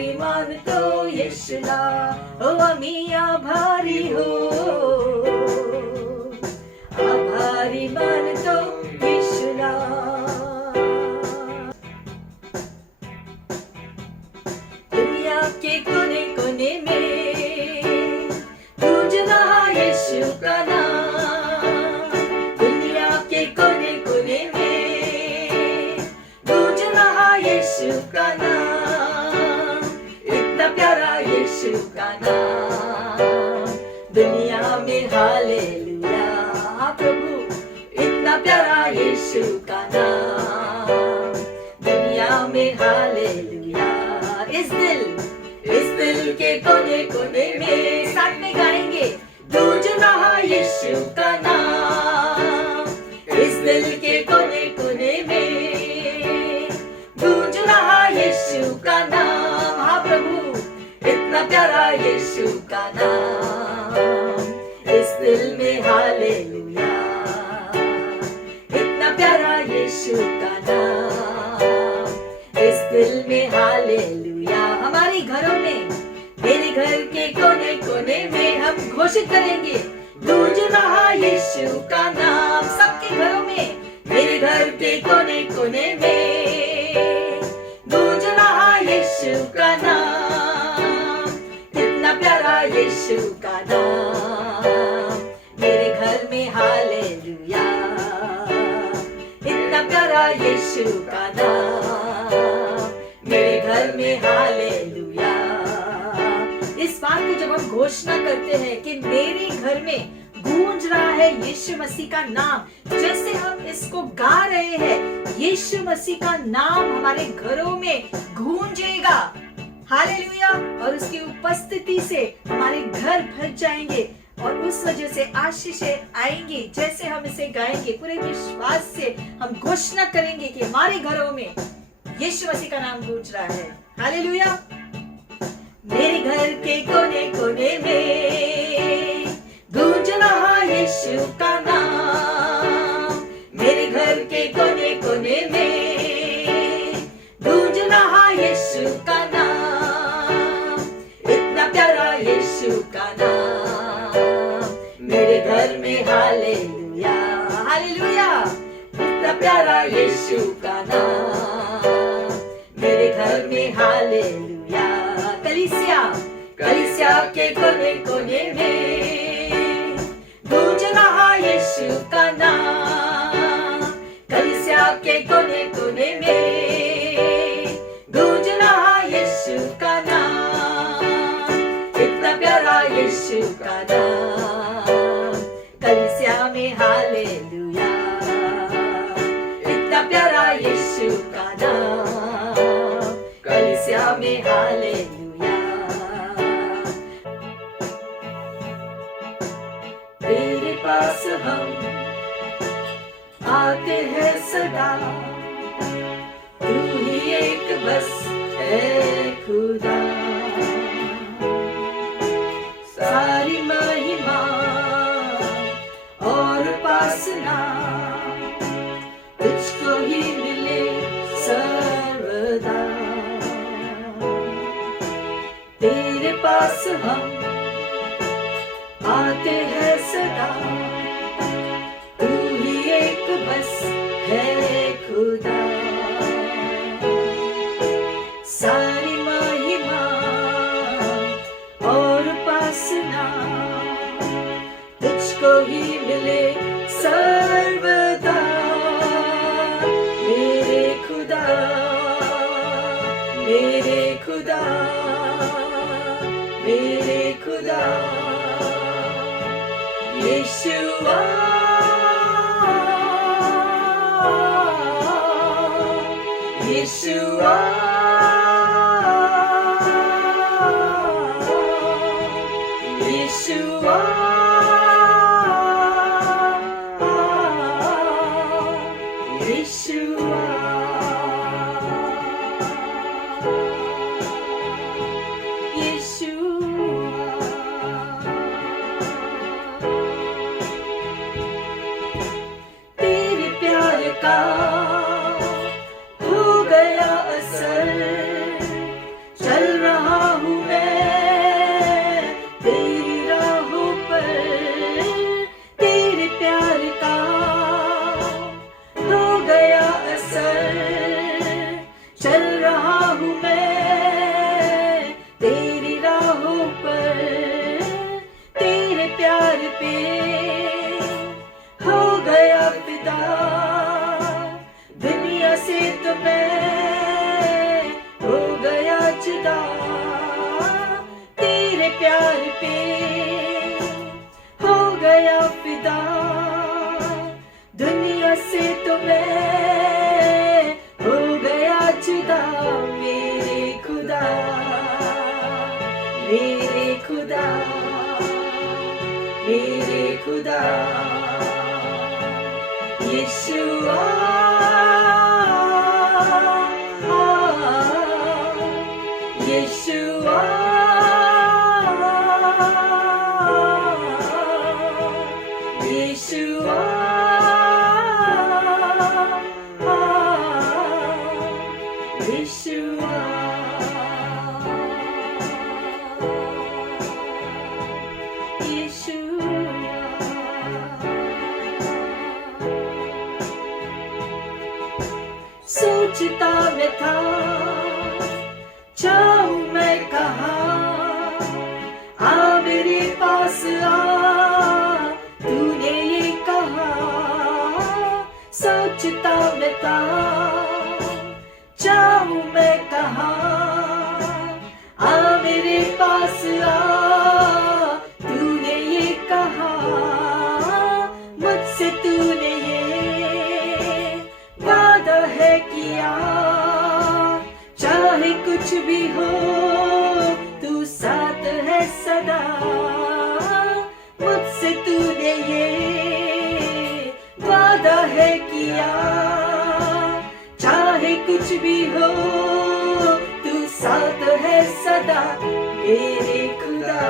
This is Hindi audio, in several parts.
आभारी मानतो येशूला, ओ आम्ही आभारी हो, आभारी मानतो येशूला. दुनिया के कोने कोने में गूंज रहा यीशु का नाम, दुनिया के कोने कोने में गूंज रहा यीशु का नाम, इतना प्यारा यीशु का नाम. दुनिया में हालेलुया प्रभु, इतना प्यारा यीशु का नाम. दुनिया में हालेलुया. इस दिल के कोने कोने में साथ में गाएंगे, गूंज रहा यीशु का नाम. इस दिल के कोने कोने में गूंज रहा यीशु का नाम. हाँ प्रभु, इतना प्यारा यीशु का नाम. इस दिल में हालेलुया, इतना प्यारा यीशु का नाम. इस दिल में हालेलुया. हमारे घरों में, मेरे घर के कोने कोने में हम घोषित करेंगे, गूंज रहा यीशु का नाम. सबके घरों में, मेरे घर के कोने कोने में गूंज रहा यीशु का नाम. इतना प्यारा यीशु का नाम. मेरे घर में हालेलुया, इतना प्यारा यीशु का नाम. मेरे घर में हालेलुया. इस बात को जब हम घोषणा करते हैं कि मेरे घर में गूंज रहा है यीशु मसीह का नाम, जैसे हम इसको गा रहे हैं, यीशु मसीह का नाम हमारे घरों में गूंजेगा. हालेलुया. और उसकी उपस्थिति से हमारे घर भर जाएंगे और उस वजह से आशीषें आएंगी. जैसे हम इसे गाएंगे, पूरे विश्वास से हम घोषणा करेंगे कि हमारे घरों में यीशु मसीह का नाम गूंज रहा है. हालेलुया. मेरे घर के कोने कोने में गूंज रहा यीशु का नाम. मेरे घर के कोने कोने में गूंज रहा यीशु का नाम. इतना प्यारा यीशु का नाम. मेरे घर में हालेलुया, हालेलुया. इतना प्यारा यीशु का नाम. मेरे घर में हालेलुया. कलीसिया के कोने कोने में गूंज रहा यीशु का नाम. कलीसिया के कोने कोने में गूंज रहा यीशु का नाम. इतना प्यारा यीशु का नाम. कलीसिया में हालेलुया, इतना प्यारा यीशु का नाम. कलीसिया में हालेलुया. तेरे पास हम आते हैं सदा, तू ही एक बस है खुदा. सारी महिमा और उपासना तुझको ही मिले सर्वदा. तेरे पास हम आते हैं सदा, तू ही एक बस है खुदा. सारी महिमा और उपासना तुझको ही मिले सर्वदा. मेरे खुदा, मेरे खुदा, मेरे खुदा. यीशुआ, यीशुआ, यीशुआ, यीशुआ. यीशुआ. मेरे खुदा, मेरे खुदा, यीशुआ, यीशुआ, यीशुआ, यीशुआ, सोचता मैं था जाऊं मैं कहाँ, आ मेरे पास आ, तूने ये कहा। सोचता मैं था जाऊं मैं कहाँ, आ मेरे पास आ, तूने ये कहा। मुझसे तूने ये वादा है किया, चाहे कुछ भी हो तू साथ है सदा। मुझसे तूने ये वादा है किया, चाहे कुछ भी हो तू साथ है सदा। मेरे खुदा,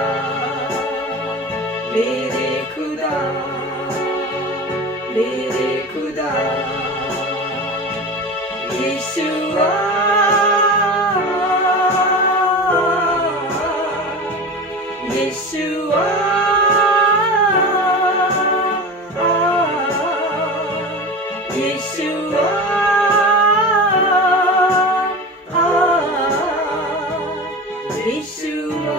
मेरे खुदा, मेरे खुदा, यीशुआ, यीशुआ, यीशुआ, यीशुआ,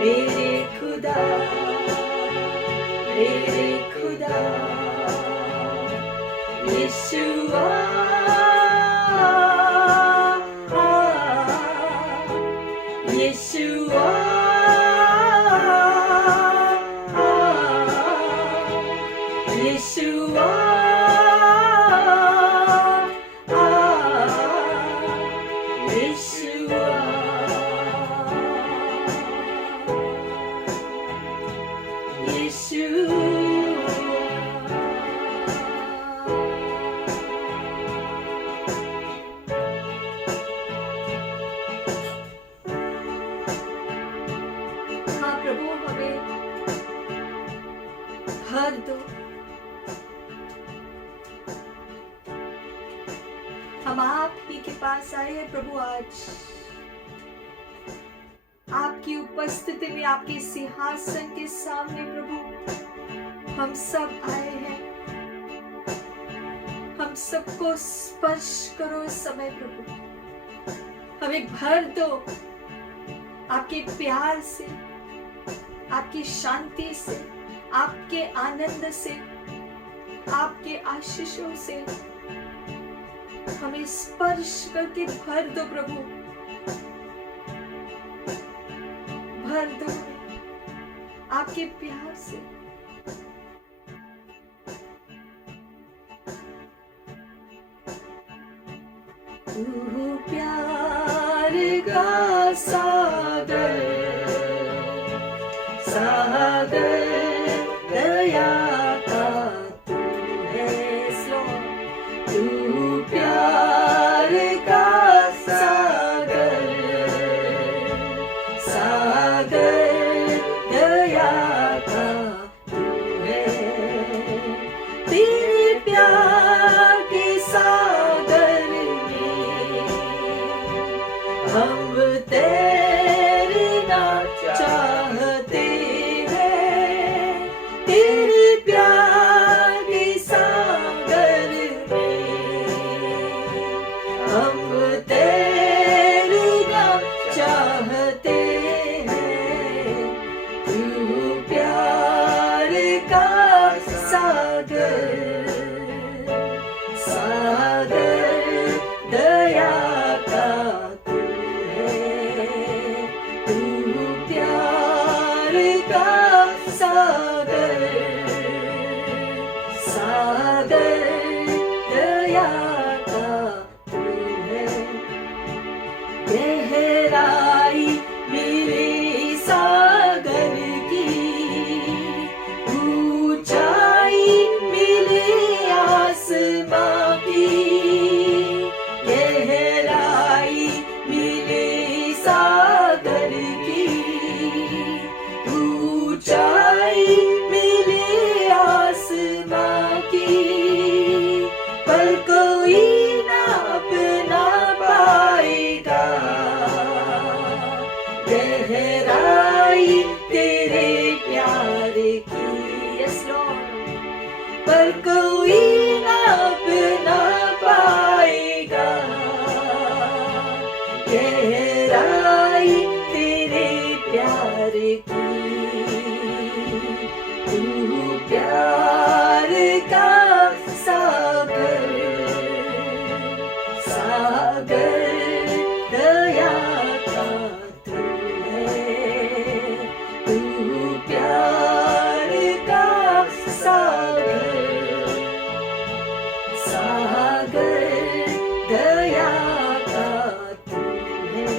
मेरे खुदा, मेरे खुदा, यीशुआ, यीशुआ, यीशुआ, प्रभु हमें भर दो। हम आप ही के पास आए हैं प्रभु, आज आपकी उपस्थिति में, आपके सिंहासन के सामने प्रभु हम सब आए हैं। हम सबको स्पर्श करो इस समय प्रभु, हमें भर दो आपके प्यार से, आपकी शांति से, आपके आनंद से, आपके आशीषों से। हमें स्पर्श करके भर दो प्रभु, भर दो आपके प्यार से। तू प्यार का सागर, सागर दया का तू है स्लो। तू प्यार का सागर, सागर दया का तू है। तेरे प्यार के सागर में हम तैरना चाहते हैं। तेरे प्यार सागर सागर दया का तू है, गहराई मेरे सागर की, ऊंचाई मेरे आसमां की, गहराई मेरे सागर की, ऊंचाई मेरे आसमां की, पर कोई नाप ना पाएगा गहराई तेरे प्यार की। यस लॉर्ड, पर कोई नाप ना पाएगा गहराई तेरे प्यार की। तू प्यार का सागर सागर दया का तू है, तू प्यार का सागर सागर दया का तू है।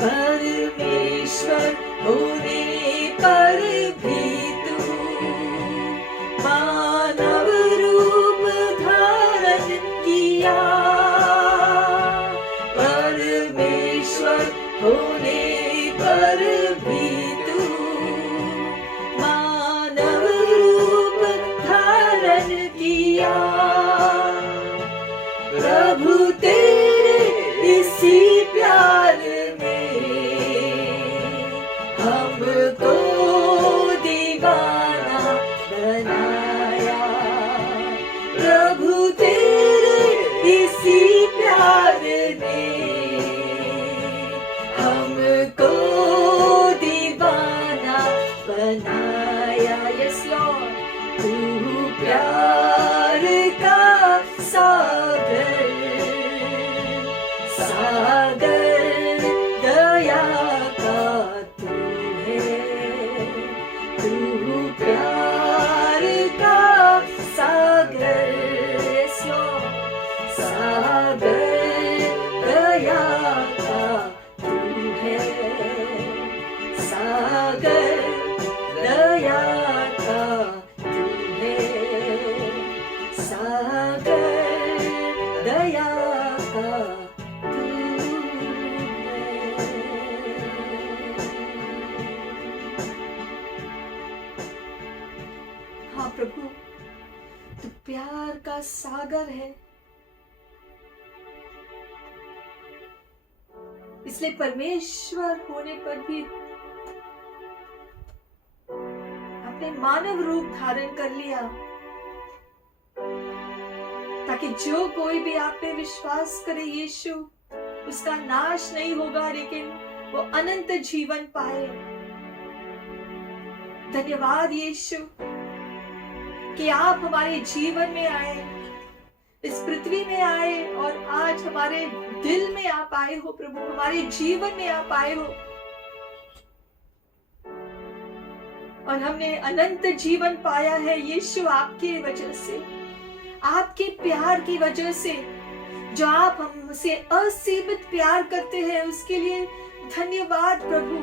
परमेश्वर होने पर भी तू मानव रूप धारण किया, परमेश्वर होने पर भी तू मानव रूप धारण किया। प्रभु तेरे इसी प्यार में हमको दीवाना बनाया, प्रभु तेरे इसी प्यार ने हमको दीवाना बनाया। यस लॉर्ड, तू प्यार का सागर सागर दया का तू है, तू प्यार का सागर। यस लॉर्ड, सागर दया का तू है, सागर दया का तू है, सागर दया का तू है। हाँ प्रभु, तू प्यार का सागर है, इसलिए परमेश्वर होने पर भी आपने मानव रूप धारण कर लिया, ताकि जो कोई भी आप पे विश्वास करे यीशु, उसका नाश नहीं होगा लेकिन वो अनंत जीवन पाए। धन्यवाद यीशु कि आप हमारे जीवन में आए, इस पृथ्वी में आए और आज हमारे दिल में आप आए हो प्रभु, हमारे जीवन में आप आए हो और हमने अनंत जीवन पाया है यीशु आपके वजह से, आपके प्यार की वजह से। जो आप हमसे असीमित प्यार करते हैं उसके लिए धन्यवाद प्रभु।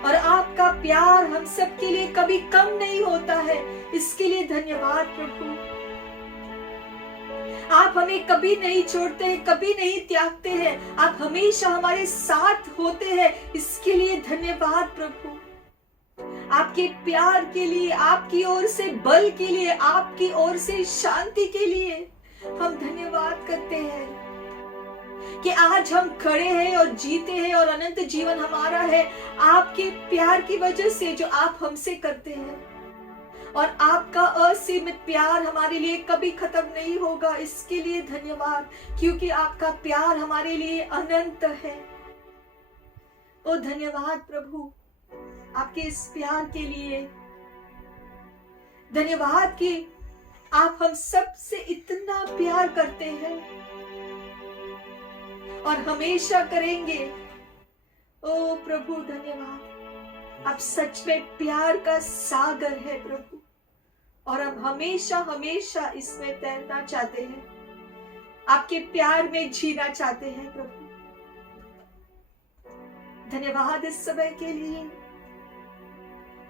और आपका प्यार हम सब के लिए कभी कम नहीं होता है, इसके लिए धन्यवाद प्रभु। आप हमें कभी नहीं छोड़ते हैं, कभी नहीं त्यागते हैं, आप हमेशा हमारे साथ होते हैं, इसके लिए धन्यवाद प्रभु। आपके प्यार के लिए, आपकी ओर से बल के लिए, आपकी ओर से शांति के लिए हम धन्यवाद करते हैं कि आज हम खड़े हैं और जीते हैं और अनंत जीवन हमारा है आपके प्यार की वजह से जो आप हमसे करते हैं। और आपका असीमित प्यार हमारे लिए कभी खत्म नहीं होगा, इसके लिए धन्यवाद, क्योंकि आपका प्यार हमारे लिए अनंत है। ओ धन्यवाद प्रभु आपके इस प्यार के लिए। धन्यवाद कि आप हम सब से इतना प्यार करते हैं और हमेशा करेंगे। ओ प्रभु धन्यवाद। आप सच में प्यार का सागर है प्रभु, और हम हमेशा हमेशा इसमें तैरना चाहते हैं, आपके प्यार में जीना चाहते हैं प्रभु। धन्यवाद इस समय के लिए।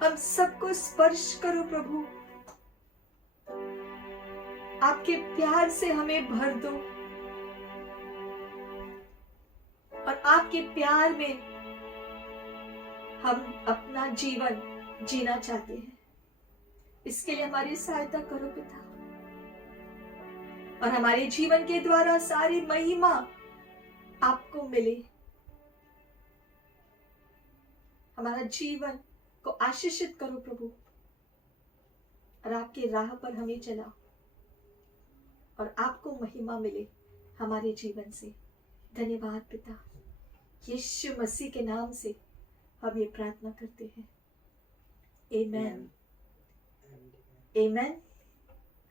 हम सबको स्पर्श करो प्रभु, आपके प्यार से हमें भर दो, और आपके प्यार में हम अपना जीवन जीना चाहते हैं। इसके लिए हमारी सहायता करो पिता, और हमारे जीवन के द्वारा सारी महिमा आपको मिले। हमारा जीवन को आशीषित करो प्रभु, और आपके राह पर हमें चलाओ, और आपको महिमा मिले हमारे जीवन से। धन्यवाद पिता, यीशु मसीह के नाम से हम ये प्रार्थना करते हैं। आमेन, आमेन,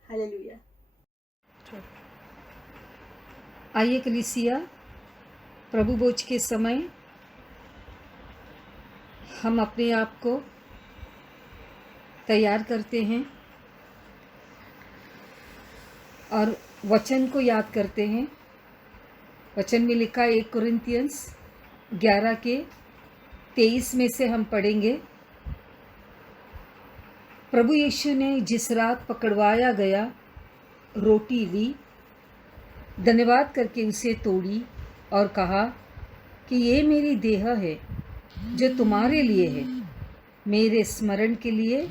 हालेलुया। आइए कलीसिया, प्रभु भोज के समय हम अपने आप को तैयार करते हैं और वचन को याद करते हैं। वचन में लिखा 1 कुरिन्थियंस 11 के 23 में से हम पढ़ेंगे। प्रभु यीशु ने जिस रात पकड़वाया गया रोटी ली, धन्यवाद करके उसे तोड़ी और कहा कि ये मेरी देह है जो तुम्हारे लिए है, मेरे स्मरण के लिए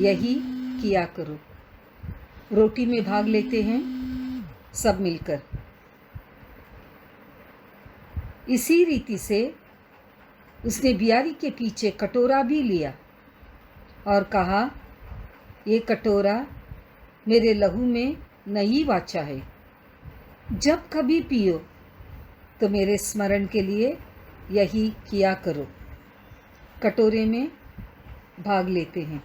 यही किया करो। रोटी में भाग लेते हैं सब मिलकर। इसी रीति से उसने बियारी के पीछे कटोरा भी लिया और कहा, ये कटोरा मेरे लहू में नई वाचा है, जब कभी पियो तो मेरे स्मरण के लिए यही किया करो। कटोरे में भाग लेते हैं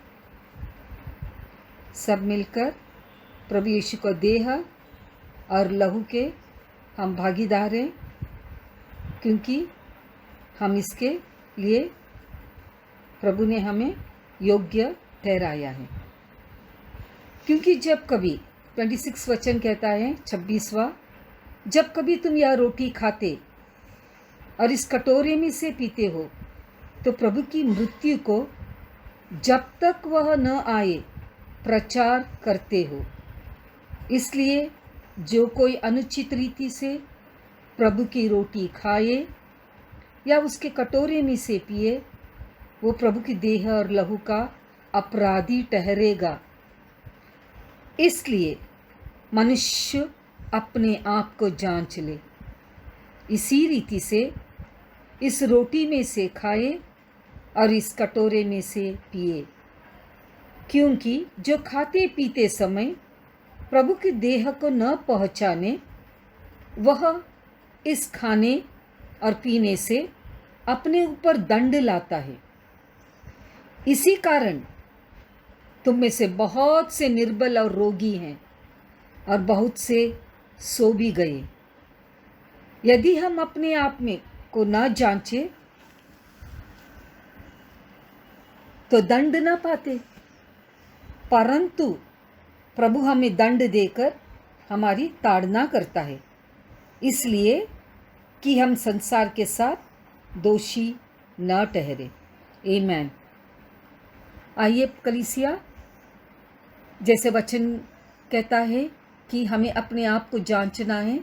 सब मिलकर। प्रभु यीशु को देह और लहू के हम भागीदार हैं, क्योंकि हम इसके लिए प्रभु ने हमें योग्य ठहराया है। क्योंकि जब कभी 26 वचन कहता है 26वां, जब कभी तुम यह रोटी खाते और इस कटोरे में से पीते हो तो प्रभु की मृत्यु को जब तक वह न आए प्रचार करते हो। इसलिए जो कोई अनुचित रीति से प्रभु की रोटी खाए या उसके कटोरे में से पिए, वो प्रभु की देह और लहू का अपराधी ठहरेगा। इसलिए मनुष्य अपने आप को जांच ले, इसी रीति से इस रोटी में से खाए और इस कटोरे में से पिए। क्योंकि जो खाते पीते समय प्रभु की देह को न पहचाने, वह इस खाने और पीने से अपने ऊपर दंड लाता है। इसी कारण तुम में से बहुत से निर्बल और रोगी हैं और बहुत से सो भी गए। यदि हम अपने आप में को न जांचे तो दंड न पाते, परंतु प्रभु हमें दंड देकर हमारी ताड़ना करता है, इसलिए कि हम संसार के साथ दोषी न ठहरे। आमेन। आइए कलीसिया, जैसे वचन कहता है कि हमें अपने आप को जांचना है,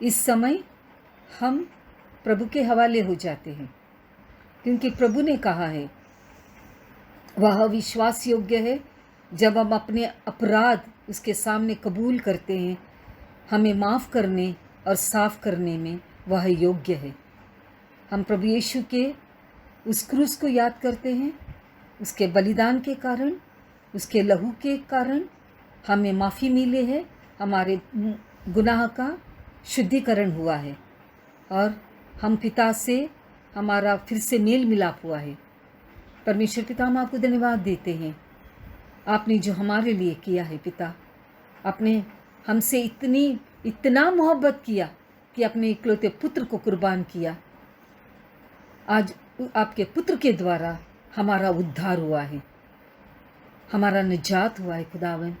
इस समय हम प्रभु के हवाले हो जाते हैं, क्योंकि प्रभु ने कहा है वह विश्वास योग्य है। जब हम अपने अपराध उसके सामने कबूल करते हैं, हमें माफ़ करने और साफ करने में वह योग्य है। हम प्रभु यीशु के उस क्रूस को याद करते हैं, उसके बलिदान के कारण, उसके लहू के कारण हमें माफ़ी मिली है, हमारे गुनाह का शुद्धिकरण हुआ है और हम पिता से हमारा फिर से मेल मिलाप हुआ है। परमेश्वर पिता, हम आपको धन्यवाद देते हैं, आपने जो हमारे लिए किया है। पिता, आपने हमसे इतना मोहब्बत किया कि अपने इकलौते पुत्र को कुर्बान किया। आज आपके पुत्र के द्वारा हमारा उद्धार हुआ है, हमारा निजात हुआ है खुदावन,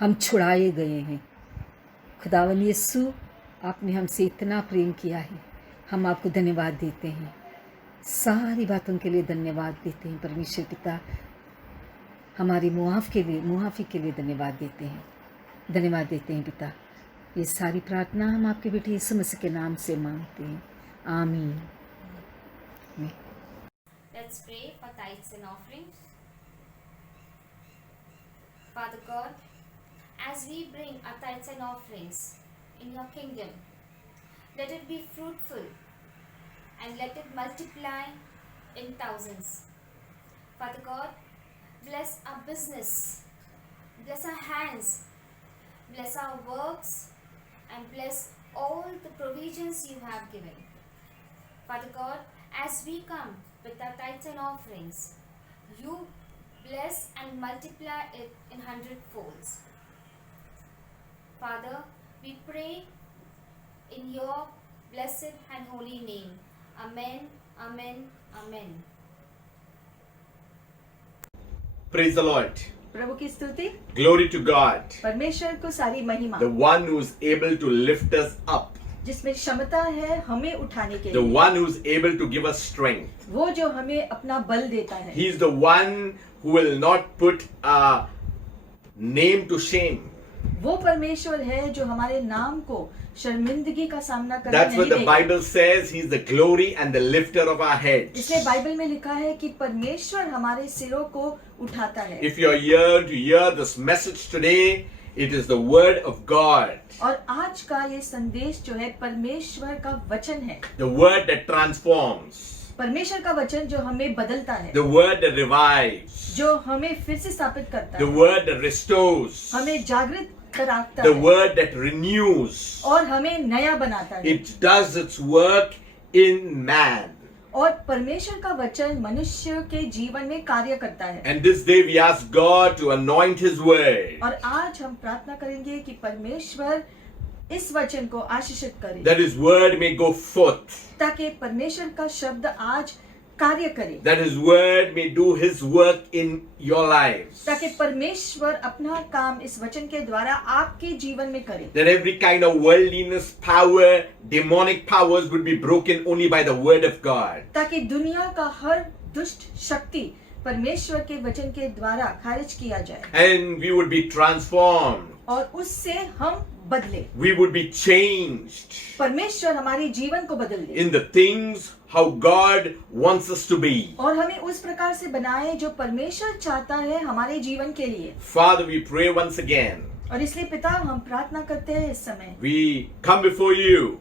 हम छुड़ाए गए हैं। खुदावन यीशु, आपने हमसे इतना प्रेम किया है, हम आपको धन्यवाद देते हैं, सारी बातों के लिए धन्यवाद देते हैं। परमेश्वर पिता, हमारी मुआफ़ी के लिए धन्यवाद देते हैं, धन्यवाद देते हैं पिता। ये सारी प्रार्थना हम आपके बेटे यीशु मसीह के नाम से मांगते हैं, आमीन। Let's pray for tithes and offerings. Father God, as we bring our tithes and offerings in your kingdom, let it be fruitful and let it multiply in thousands. Father God, bless our business, bless our hands, bless our works, and bless all the provisions you have given. Father God, as we come with our tithes and offerings, you bless and multiply it in 100-folds. Father, we pray in your blessed and holy name. Amen, amen, amen. Praise the Lord. प्रभु की स्तुति, Glory to God, परमेश्वर को सारी महिमा, the one who is able to lift us up, जिसमें क्षमता है हमें उठाने के the लिए, one who is able to give us strength. वो जो हमें अपना बल देता है, He is the one who will not put our name to shame. वो परमेश्वर है जो हमारे नाम को शर्मिंदगी का सामना करने That's what नहीं the देगा। Bible says. He is the glory and the lifter of our heads. इसलिए बाइबल में लिखा है कि परमेश्वर हमारे सिरों को उठाता है। If you are here to hear this message today, it is the word of God, और आज का ये संदेश जो है परमेश्वर का वचन है, the word that transforms, परमेश्वर का वचन जो हमें बदलता है, the word that revives, जो हमें फिर से स्थापित करता the है, word that restores, हमें जागृत कराता the है word that renews. और हमें नया बनाता है। It does its work in man. और परमेश्वर का वचन मनुष्य के जीवन में कार्य करता है। And this day we ask God to anoint His word, और आज हम प्रार्थना करेंगे कि परमेश्वर इस वचन को आशीषित करे, that His word may go forth, ताकि परमेश्वर का शब्द आज कार्य करे, that His word may do His work in your lives, ताकि परमेश्वर अपना काम इस वचन के द्वारा आपके जीवन में करे, that every kind of worldliness, power, demonic powers would be broken only by the word of God. ताकि दुनिया का हर दुष्ट शक्ति परमेश्वर के वचन के द्वारा खारिज किया जाए And we would be transformed. और उससे हम बदले, We would be changed परमेश्वर हमारे जीवन को बदल दे in the things how God wants us to be. और हमें उस प्रकार से बनाए जो परमेश्वर चाहता है हमारे जीवन के लिए। Father, we pray once again. और इसलिए पिता, हम प्रार्थना करते हैं इस समय, We come before you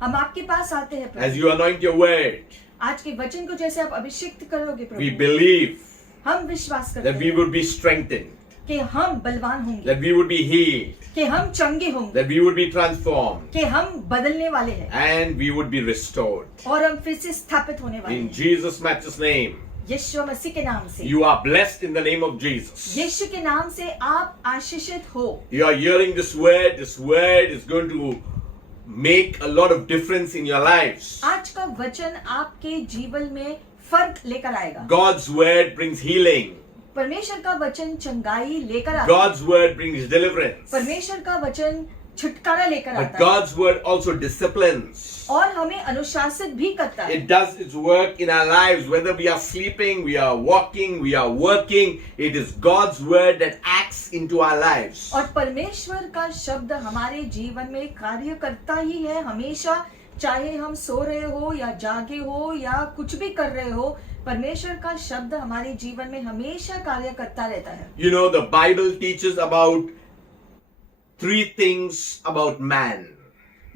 हम आपके पास आते हैं as Prabhu. you anoint your word. आज के वचन को जैसे आप अभिषिक्त करोगे We प्रभु, believe हम विश्वास करते that we हैं would be strengthened, कि हम बलवान होंगे, that we would be healed, कि हम चंगे होंगे, that we would be transformed, कि हम बदलने वाले हैं and we would be restored. और हम फिर से स्थापित होने वाले In हैं। Jesus' matchless name, यीशु मसीह के नाम से, you are blessed in the name of Jesus. यीशु के नाम से आप आशीषित हो। You are hearing this word is going to make a lot of difference in your lives. आज का वचन आपके जीवन में फर्क लेकर आएगा। God's word brings healing. परमेश्वर का वचन चंगाई लेकर आता है, God's word brings deliverance. परमेश्वर का वचन छुटकारा लेकर But आता है God's word also disciplines. और हमें अनुशासित भी करता है। It does its work in our lives, whether we are sleeping, we are walking, we are working. It is God's word that acts into our lives. और परमेश्वर का शब्द हमारे जीवन में कार्य करता ही है हमेशा, चाहे हम सो रहे हो या जागे हो या कुछ भी कर रहे हो, परमेश्वर का शब्द हमारे जीवन में हमेशा कार्य करता रहता है। You know, the Bible teaches about 3 things about man.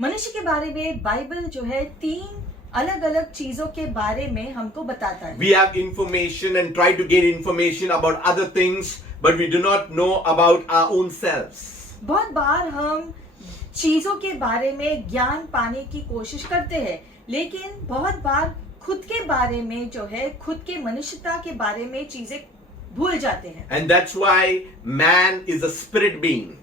मनुष्य के बारे में बाइबल जो है 3 अलग अलग चीजों के बारे में हमको बताता है। We have information and try to gain information about other things, but we do not know about our own selves. बहुत बार हम चीजों के बारे में ज्ञान पाने की कोशिश करते हैं, लेकिन बहुत बार खुद के बारे में जो है, खुद के मनुष्यता के बारे में चीजें भूल जाते हैं। And that's why man is a spirit being.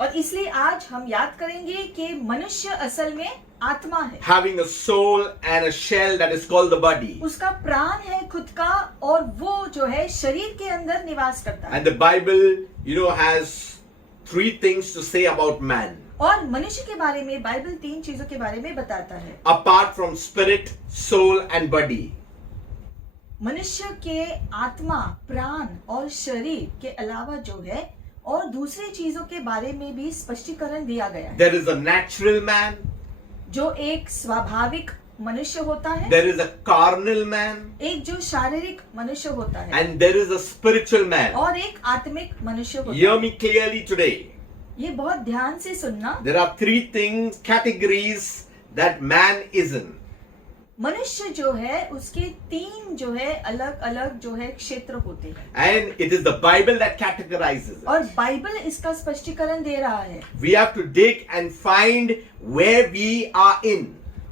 और इसलिए आज हम याद करेंगे कि मनुष्य असल में आत्मा है, having a soul and a shell that is called the body. उसका प्राण है खुद का, और वो जो है शरीर के अंदर निवास करता है। And the Bible, has 3 things to say about man. और मनुष्य के बारे में बाइबल 3 चीजों के बारे में बताता है। Apart from spirit, soul and body. मनुष्य के आत्मा, प्राण और शरीर के अलावा जो है और दूसरी चीजों के बारे में भी स्पष्टीकरण दिया गया है। There is a natural man. जो एक स्वाभाविक मनुष्य होता है, There is a carnal man. एक जो शारीरिक मनुष्य होता है, And there is a spiritual man. और एक आत्मिक मनुष्य होता Hear है। me clearly today. ये बहुत ध्यान से सुनना। There are 3 things, categories that man is in. मनुष्य जो है उसके 3 जो है अलग अलग जो है क्षेत्र होते हैं, And it is the Bible that categorizes it. और बाइबल इसका स्पष्टीकरण दे रहा है। We have to dig and find where we are in.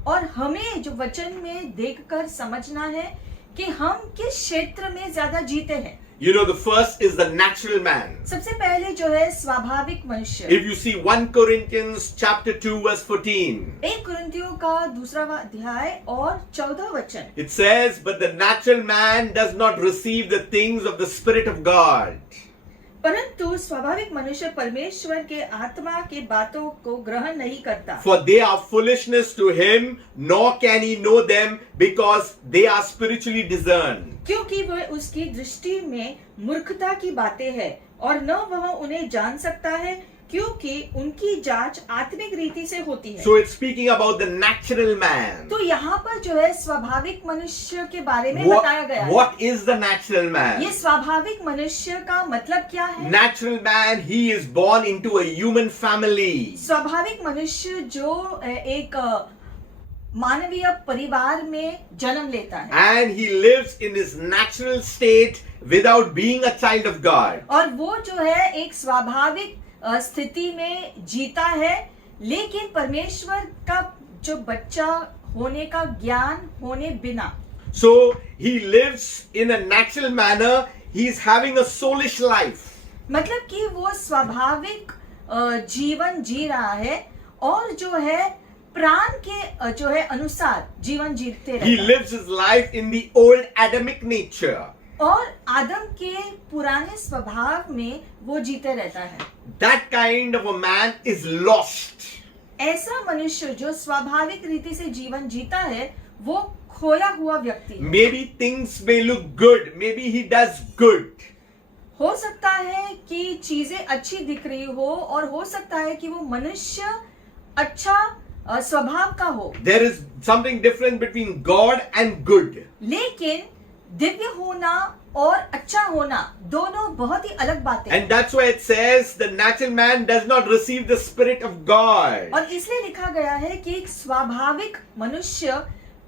और हमें जो वचन में देखकर समझना है कि हम किस क्षेत्र में ज्यादा जीते हैं। The first is the natural man. सबसे पहले जो है स्वाभाविक मनुष्य। If you see 1 Corinthians chapter 2 verse 14, 1 कुरिन्थियों का 2 अध्याय और 14 वचन, it says, "But the natural man does not receive the things of the Spirit of God, परंतु स्वाभाविक मनुष्य परमेश्वर के आत्मा के बातों को ग्रहण नहीं करता, for they are foolishness to him, nor can he know them, because they are spiritually discerned." क्योंकि वह उसकी दृष्टि में मूर्खता की बातें हैं, और न वह उन्हें जान सकता है, क्योंकि उनकी जांच आत्मिक रीति से होती है। So it's speaking about the natural man. तो यहाँ पर जो है स्वाभाविक मनुष्य के बारे में बताया गया है। What is the natural man? ये स्वाभाविक मनुष्य का मतलब क्या है? Natural man, he is born into a human family. स्वाभाविक मनुष्य जो एक मानवीय परिवार में जन्म लेता है, And he lives in his natural state without being a child of God. और वो जो है एक स्वाभाविक स्थिति में जीता है, लेकिन परमेश्वर का जो बच्चा होने का ज्ञान होने बिना। So he lives in a natural manner. He is having a soulish life. मतलब कि वो स्वाभाविक जीवन जी रहा है, और जो है प्राण के जो है अनुसार जीवन जीते He रहता है, lives his life in the old Adamic nature. और आदम के पुराने स्वभाव में वो जीते रहता है। That kind of a man is lost. ऐसा मनुष्य जो स्वाभाविक रीति से जीवन जीता है, वो खोया हुआ व्यक्ति है। Maybe things may look good. Maybe he does good. हो सकता है कि चीजें अच्छी दिख रही हो, और हो सकता है कि वो मनुष्य अच्छा स्वभाव का हो, There is something different between God and good. लेकिन दिव्य होना और अच्छा होना दोनों बहुत ही अलग बातें हैं। And that's why it says the natural man does not receive the Spirit of God. और इसलिए लिखा गया है कि एक स्वाभाविक मनुष्य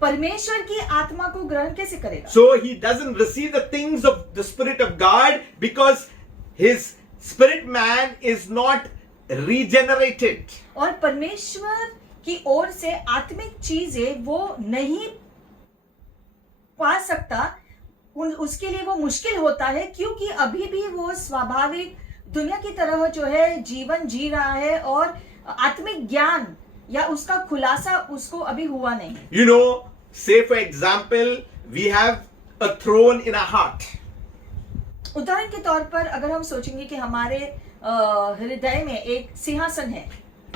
परमेश्वर की आत्मा को ग्रहण कैसे करेगा? So he doesn't receive the things of the Spirit of God because his spirit man is not regenerated. और परमेश्वर की ओर से आत्मिक चीजें वो नहीं पा सकता, उसके लिए वो मुश्किल होता है, क्योंकि अभी भी वो स्वाभाविक दुनिया की तरह जो है जीवन जी रहा है, और आत्मिक ज्ञान या उसका खुलासा उसको अभी हुआ नहीं। Say for example, we have a throne in our heart. उदाहरण के तौर पर अगर हम सोचेंगे कि हमारे हृदय में एक सिंहासन है,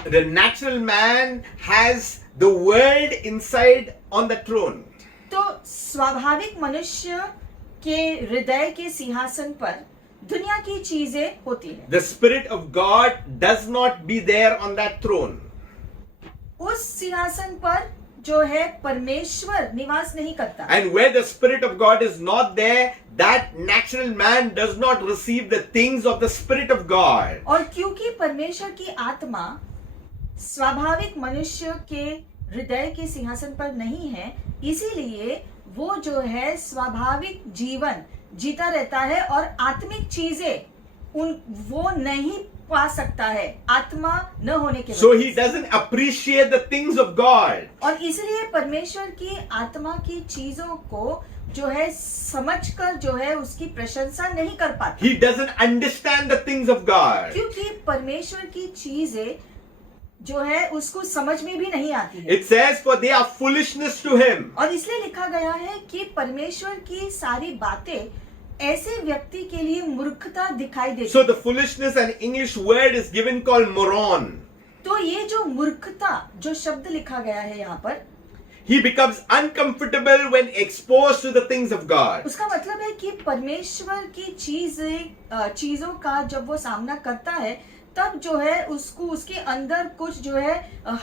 The natural man has the world inside on the throne. तो स्वाभाविक मनुष्य के हृदय के सिंहासन पर दुनिया की चीजें होती है। The Spirit of God does not be there on that throne. उस सिंहासन पर जो है परमेश्वर निवास नहीं करता, And where the Spirit of God is not there, that natural man does not receive the things of the Spirit of God. और क्योंकि परमेश्वर की आत्मा स्वाभाविक मनुष्य के हृदय के सिंहासन पर नहीं है, इसीलिए वो जो है स्वाभाविक जीवन जीता रहता है, और आत्मिक चीजें वो नहीं पा सकता है आत्मा न होने के So वजह he से। doesn't appreciate the things of God. और इसलिए परमेश्वर की आत्मा की चीजों को जो है समझकर जो है उसकी प्रशंसा नहीं कर पाता, He doesn't understand the things of God. क्योंकि परमेश्वर की चीजें जो है उसको समझ में भी नहीं आती है। It says, for they are foolishness to him. और इसलिए लिखा गया है कि परमेश्वर की सारी बातें ऐसे व्यक्ति के लिए मूर्खता दिखाई देती So है। the foolishness, an English word is given called moron. तो ये जो मूर्खता जो शब्द लिखा गया है यहाँ पर, He becomes uncomfortable when exposed to the things of God. उसका मतलब है कि परमेश्वर की चीजों का जब वो सामना करता है तब जो है उसको उसके अंदर कुछ जो है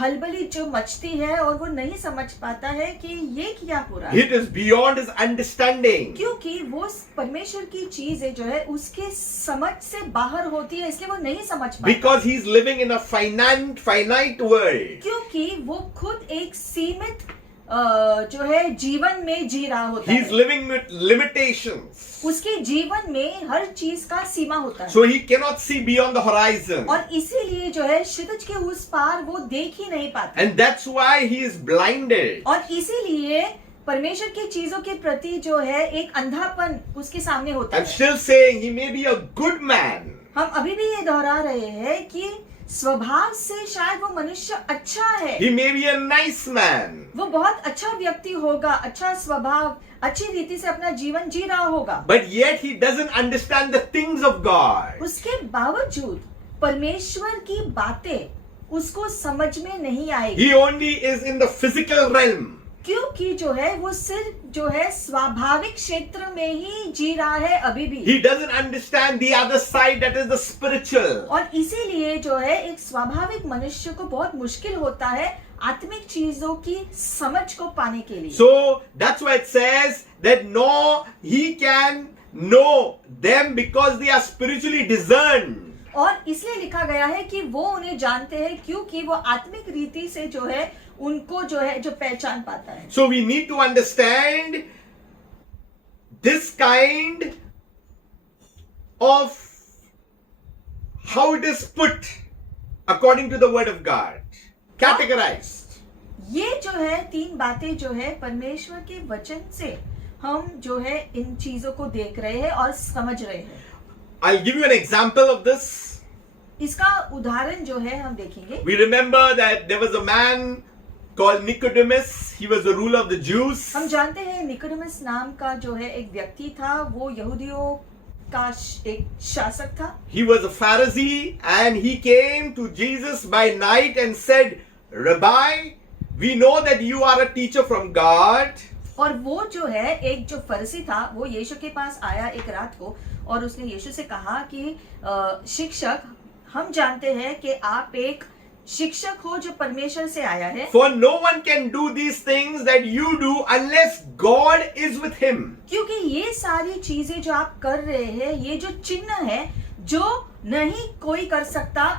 हलबली जो मचती है और वो नहीं समझ पाता है कि ये क्या हो रहा है, It is beyond his understanding. क्योंकि वो परमेश्वर की चीजें जो है उसके समझ से बाहर होती है, इसलिए वो नहीं समझ पाता। Because he's living in a finite world. क्योंकि वो खुद एक सीमित जो है जीवन में जी रहा होता He's है, living with limitations. उसके जीवन में हर चीज का सीमा होता है So he cannot see beyond the horizon. और इसीलिए जो है क्षितिज के उस पार वो देख ही नहीं पाता। And that's why he is blinded. और इसीलिए परमेश्वर की चीजों के प्रति जो है एक अंधापन उसके सामने होता I'm है। still saying he may be a good man, हम अभी भी ये दोहरा रहे हैं कि स्वभाव से शायद वो मनुष्य अच्छा है, he may be a nice man, वो बहुत अच्छा व्यक्ति होगा, अच्छा स्वभाव, अच्छी रीति से अपना जीवन जी रहा होगा, but yet he doesn't understand the things of God. उसके बावजूद परमेश्वर की बातें उसको समझ में नहीं आएगी, He only is in the physical realm. क्योंकि जो है वो सिर्फ जो है स्वाभाविक क्षेत्र में ही जी रहा है अभी भी। He doesn't understand the other side, that is the spiritual. और इसीलिए जो है एक स्वाभाविक मनुष्य को बहुत मुश्किल होता है आत्मिक चीजों की समझ को पाने के लिए। So that's why it says that no, he can know them because they are spiritually discerned. और इसलिए लिखा गया है कि वो उन्हें जानते हैं क्योंकि वो आत्मिक रीति से जो है उनको जो है जो पहचान पाता है। So we need to understand this kind of how it is put according to the word of God, categorized. ये जो है तीन बातें जो है परमेश्वर के वचन से हम जो है इन चीजों को देख रहे हैं और समझ रहे हैं। I'll give you an example of this. इसका उदाहरण जो है हम देखेंगे। We remember that there was a man called Nicodemus. He was the ruler of the Jews. हम जानते हैं निकोडेमस नाम का जो है एक व्यक्ति था, वो यहूदियों का एक शासक था। He was a Pharisee and he came to Jesus by night and said, Rabbi, we know that you are a teacher from God. और वो जो है एक जो फरीसी था वो यीशु के पास आया एक रात को और उसने यीशु से कहा कि शिक्षक, हम जानते हैं कि आप एक शिक्षक हो जो परमेश्वर से आया है, For no one can do these things that you do unless God is with him. क्योंकि ये सारी चीजें जो आप कर रहे हैं, ये जो चिन्ह है जो नहीं कोई कर सकता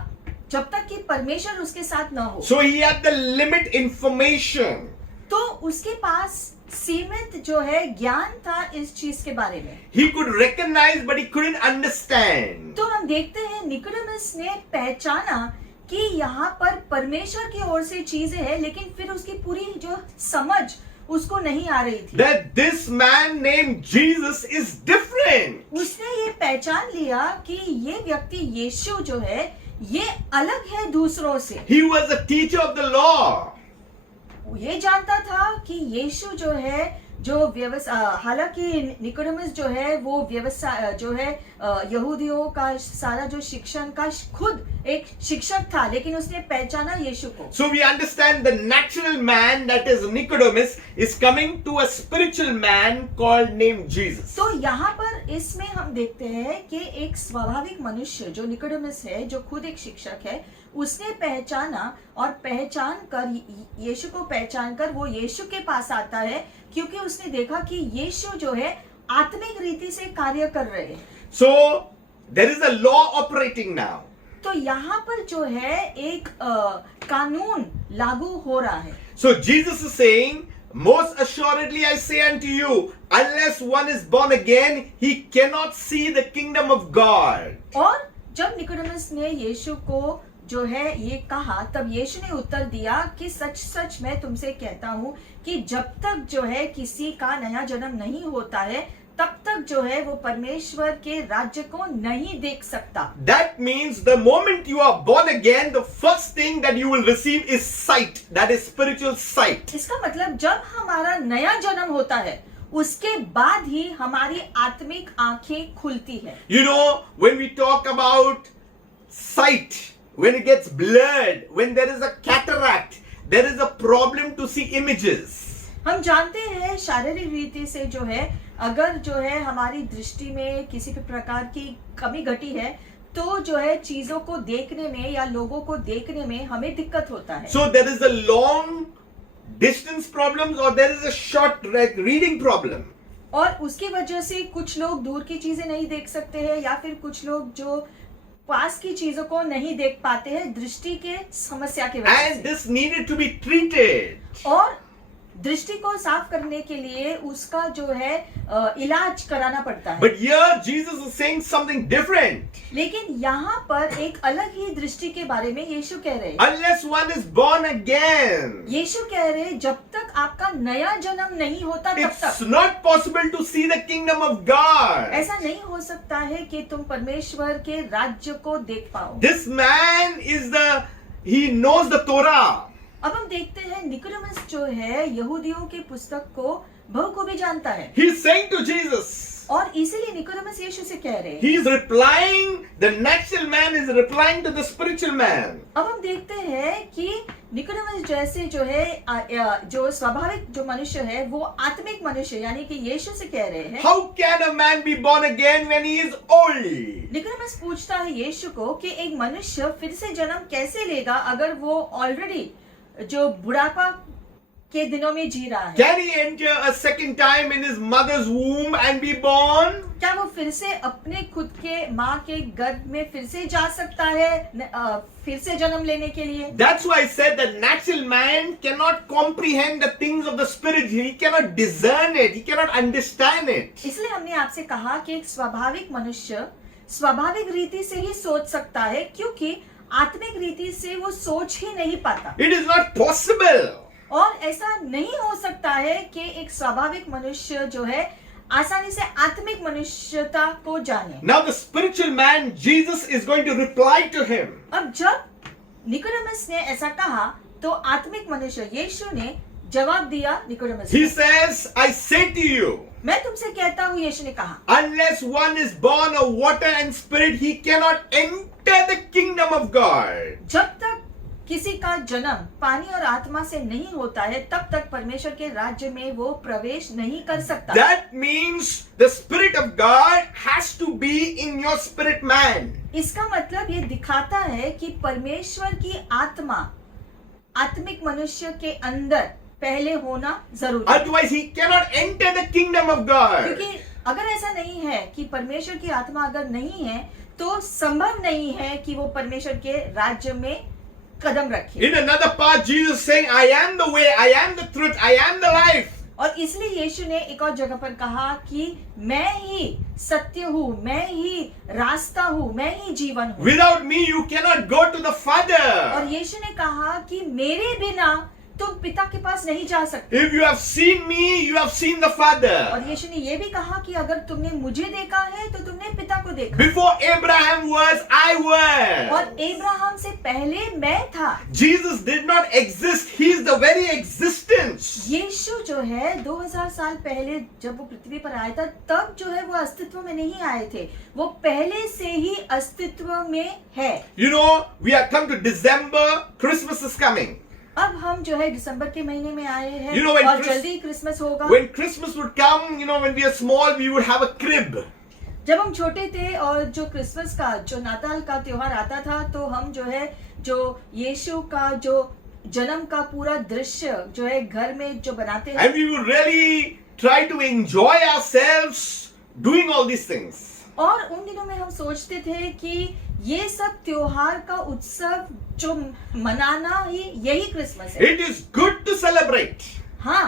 जब तक कि परमेश्वर उसके साथ न हो। So he had the limit information. तो उसके पास सीमित जो है ज्ञान था इस चीज के बारे में। He could recognize but he couldn't understand. तो हम देखते हैं निकोडेमस ने पहचाना कि यहाँ पर परमेश्वर की ओर से चीजें हैं, लेकिन फिर उसकी पूरी जो समझ उसको नहीं आ रही थी। That this man named Jesus is different. उसने ये पहचान लिया कि ये व्यक्ति यीशु जो है ये अलग है दूसरों से। He was a teacher of the law. वो ये जानता था कि यीशु जो है जो हालांकि निकोडेमस जो है वो व्यवसाय जो है यहूदियों का सारा जो शिक्षण का खुद एक शिक्षक था, लेकिन उसने पहचाना यीशु को। So we understand the natural man, that is Nicodemus, is coming to a spiritual man called named Jesus. तो यहाँ पर इसमें हम देखते हैं कि एक स्वाभाविक मनुष्य जो निकोडेमस है, जो खुद एक शिक्षक है, उसने पहचाना और पहचान कर यीशु को पहचान कर वो यीशु के पास आता है, क्योंकि उसने देखा कि यीशु जो है आत्मिक रीति से कार्य कर रहे हैं। So there is a law operating now. तो यहाँ पर जो है एक कानून लागू हो रहा है। So Jesus is saying, most assuredly I say unto you, unless one is born again, he cannot see the kingdom of God. और जब निकोडेमस ने यीशु को जो है ये कहा, तब यीशु ने उत्तर दिया कि सच सच मैं तुमसे कहता हूँ कि जब तक जो है किसी का नया जन्म नहीं होता है तब तक जो है वो परमेश्वर के राज्य को नहीं देख सकता। That means the moment you are born again, the first thing that you will receive is sight. That is spiritual sight. इसका मतलब जब हमारा नया जन्म होता है उसके बाद ही हमारी आत्मिक आंखें खुलती है। You know, when we talk about sight, when it gets blurred, when there is a cataract, there is a problem to see images. हम जानते हैं शारीरिक रीति से जो है अगर जो है हमारी दृष्टि में किसी भी प्रकार की कमी घटी है तो जो है चीजों को देखने में या लोगों को देखने में हमें दिक्कत होता है। So there is a long distance problems or there is a short reading problem. और उसकी वजह से कुछ लोग दूर की चीजें नहीं देख सकते हैं या फिर कुछ लोग जो पास की चीजों को नहीं देख पाते हैं दृष्टि के समस्या की वजह And से। this needed to be treated. और दृष्टि को साफ करने के लिए उसका जो है इलाज कराना पड़ता है। But here Jesus is saying something different. लेकिन यहाँ पर एक अलग ही दृष्टि के बारे में यीशु कह रहे हैं। Unless one is born again, यीशु कह रहे हैं जब तक आपका नया जन्म नहीं होता तब it's तक not possible to see the kingdom of God. ऐसा नहीं हो सकता है कि तुम परमेश्वर के राज्य को देख पाओ। This man he knows the Torah. अब हम देखते हैं निकोदेमस जो है यहूदियों की पुस्तक को बखूबी जानता है He's saying to Jesus, और इसीलिए निकोदेमस यीशु से कह रहे हैं। he is replying, the natural man is replying to the spiritual man. अब हम देखते हैं कि निकोदेमस जैसे जो है जो स्वाभाविक जो मनुष्य है वो आत्मिक मनुष्य यानी कि यीशु से कह रहे हैं। How can a man be born again when he is old? Nicodemus पूछता है यीशु को कि एक मनुष्य फिर से जन्म कैसे लेगा अगर वो ऑलरेडी जो बुढ़ापा के दिनों में जी रहा है। Can he enter a second time in his mother's womb and be born? क्या वो फिर से अपने खुद के माँ के गर्भ में फिर से जा सकता है फिर से जन्म लेने के लिए? That's why I said that natural man cannot comprehend the things of the spirit. He cannot discern it. He cannot understand it. इसलिए हमने आपसे कहा कि एक स्वाभाविक मनुष्य स्वाभाविक रीति से ही सोच सकता है क्योंकि आत्मिक रीति से वो सोच ही नहीं पाता। It is not possible. और ऐसा नहीं हो सकता है कि एक स्वाभाविक मनुष्य जो है आसानी से आत्मिक मनुष्यता को जाने। Now the spiritual man, Jesus is going to reply to him. अब जब निकोदेमस ने ऐसा कहा तो आत्मिक मनुष्य यीशु ने जवाब दिया निकोदेमस He को। says, I say to you, मैं तुमसे कहता हूँ यीशु ने कहा unless one is born of water and spirit, he cannot enter the kingdom of God. जब तक किसी का जन्म पानी और आत्मा से नहीं होता है तब तक परमेश्वर के राज्य में वो प्रवेश नहीं कर सकता। That means the spirit of God has to be in your spirit man. इसका मतलब ये दिखाता है कि परमेश्वर की आत्मा आत्मिक मनुष्य के अंदर पहले होना जरूरी है। Otherwise he cannot enter the kingdom of God. क्योंकि अगर ऐसा नहीं है कि परमेश्वर की आत्मा अगर नहीं है तो संभव नहीं है कि वो परमेश्वर के राज्य में कदम रखे। In another part, Jesus saying, I am the way, I am the truth, I am the life. और इसलिए यीशु ने एक और जगह पर कहा कि मैं ही सत्य हूँ, मैं ही रास्ता हूँ, मैं ही जीवन हूँ। Without me, you cannot go to the Father. और यीशु ने कहा कि मेरे बिना तुम पिता के पास नहीं जा सकते। If you have seen me, you have seen the Father. और यीशु ने ये भी कहा कि अगर तुमने मुझे देखा है तो तुमने पिता को देखा। Before Abraham was, I was. और अब्राहम से पहले मैं था। Jesus did not exist. He is the very existence. यीशु जो है 2000 साल पहले जब वो पृथ्वी पर आया था तब जो है वो अस्तित्व में नहीं आए थे, वो पहले से ही अस्तित्व में है। You know, we are come to December, Christmas is coming. अब हम जो है दिसंबर के महीने में आए हैं You know, when और जल्दी ही क्रिसमस होगा। When Christmas would come, you know, when we are small, we would have a crib. जब हम छोटे थे और जो क्रिसमस का जो नाताल का त्योहार आता था तो हम जो है जो यीशु का जो जन्म का पूरा दृश्य जो है घर में जो बनाते हैं And we would really try to enjoy ourselves doing all these things. और उन दिनों में हम सोचते थे कि ये सब त्योहार का उत्सव जो मनाना ही यही क्रिसमस है। It is good to celebrate. हाँ,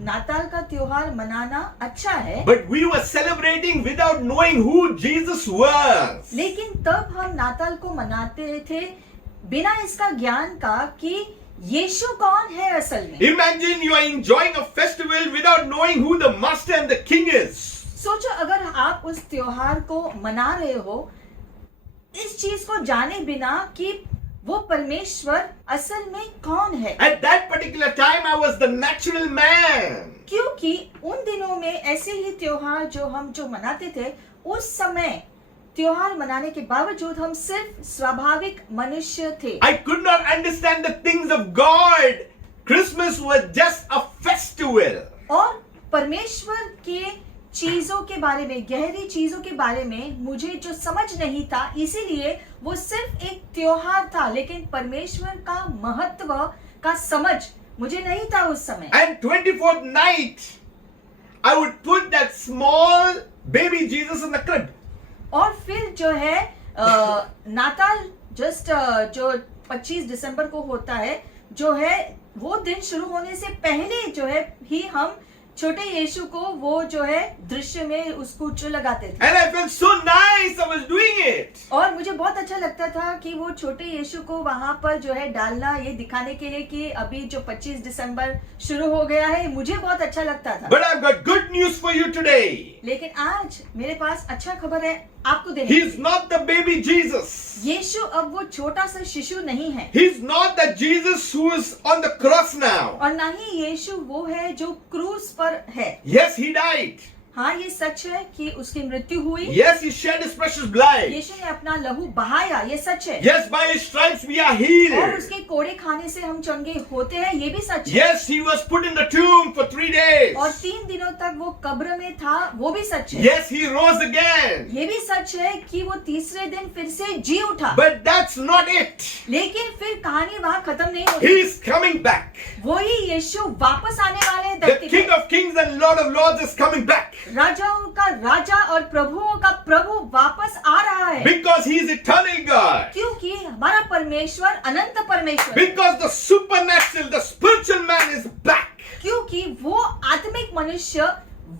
नाताल का त्योहार मनाना अच्छा है, But we were celebrating without knowing who Jesus was. लेकिन तब हम नाताल को मनाते थे बिना इसका ज्ञान का कि यीशु कौन है असल में। Imagine you are enjoying a festival without knowing who the master and the king is. सोचो अगर आप उस त्योहार को मना रहे हो इस चीज को जाने बिना कि वो परमेश्वर असल में कौन है, At that particular time, I was the natural man. क्योंकि उन दिनों में ऐसे ही त्योहार जो मनाते थे उस समय त्योहार मनाने के बावजूद हम सिर्फ स्वाभाविक मनुष्य थे। I could not understand the things of God. Christmas was just a festival. और परमेश्वर के चीजों के बारे में, गहरी चीजों के बारे में मुझे जो समझ नहीं था, इसीलिए वो सिर्फ एक त्योहार था, लेकिन परमेश्वर का महत्व का समझ मुझे नहीं था उस समय। And 24th night, I would put that small baby Jesus in the crib. और फिर जो है नाताल जो 25 दिसंबर को होता है, जो है वो दिन शुरू होने से पहले जो है ही हम छोटे यीशु को वो जो है दृश्य में उसको लगाते थे। And I felt so nice, I was doing it. और मुझे बहुत अच्छा लगता था कि वो छोटे यीशु को वहां पर जो है डालना, ये दिखाने के लिए कि अभी जो 25 दिसंबर शुरू हो गया है, मुझे बहुत अच्छा लगता था। But I've got good news for you today. लेकिन आज मेरे पास अच्छा खबर है आपको देने He की। is not the baby Jesus. यीशु अब वो छोटा सा शिशु नहीं है, He is not the Jesus who is on the cross now. और ना ही यीशु वो है जो क्रूस पर है। Yes, he died. हाँ, ये सच है कि उसकी मृत्यु हुई। Yes, he shed his precious blood. यीशु ने अपना लहू बहाया, ये सच है। Yes, by his stripes we are और healed. उसके कोड़े खाने से हम चंगे होते हैं, ये भी सच है। Yes, he was put in the tomb for 3 days. और 3 दिनों तक वो कब्र में था, वो भी सच है। Yes, he rose again. ये भी सच है कि वो तीसरे दिन फिर से जी उठा। But that's not it. लेकिन फिर कहानी वहाँ खत्म नहीं He होती। is coming back. वही यीशु वापस आने वाले हैं The धरती King पर। of Kings and Lord of Lords is coming back. राजाओं का राजा और प्रभुओं का प्रभु वापस आ रहा है, Because he is eternal God. क्योंकि हमारा परमेश्वर अनंत परमेश्वर है। Because the supernatural, the spiritual man is back. क्योंकि वो आत्मिक मनुष्य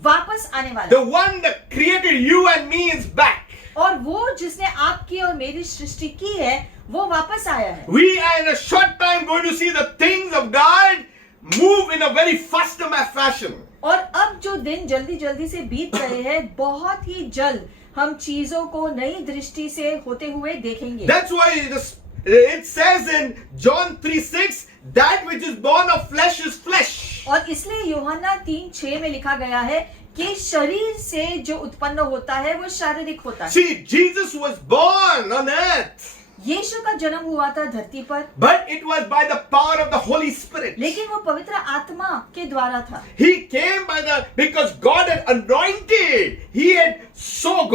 वापस आने वाला The है। one that created you and me is back. और वो जिसने आपकी और मेरी सृष्टि की है, वो वापस आया है। We are in a short time going to see the things of God move in a very fast fashion. और अब जो दिन जल्दी जल्दी से बीत रहे हैं, बहुत ही जल्द हम चीजों को नई दृष्टि से होते हुए देखेंगे। That's why it says in John 3:6, that which is born of flesh is flesh. और इसलिए यूहन्ना 3:6 में लिखा गया है कि शरीर से जो उत्पन्न होता है वो शारीरिक होता है। See, Jesus was born on earth, यीशु का जन्म हुआ था धरती पर, but it was by the power of the Holy Spirit. लेकिन वो पवित्र आत्मा के द्वारा था। He came because God had anointed.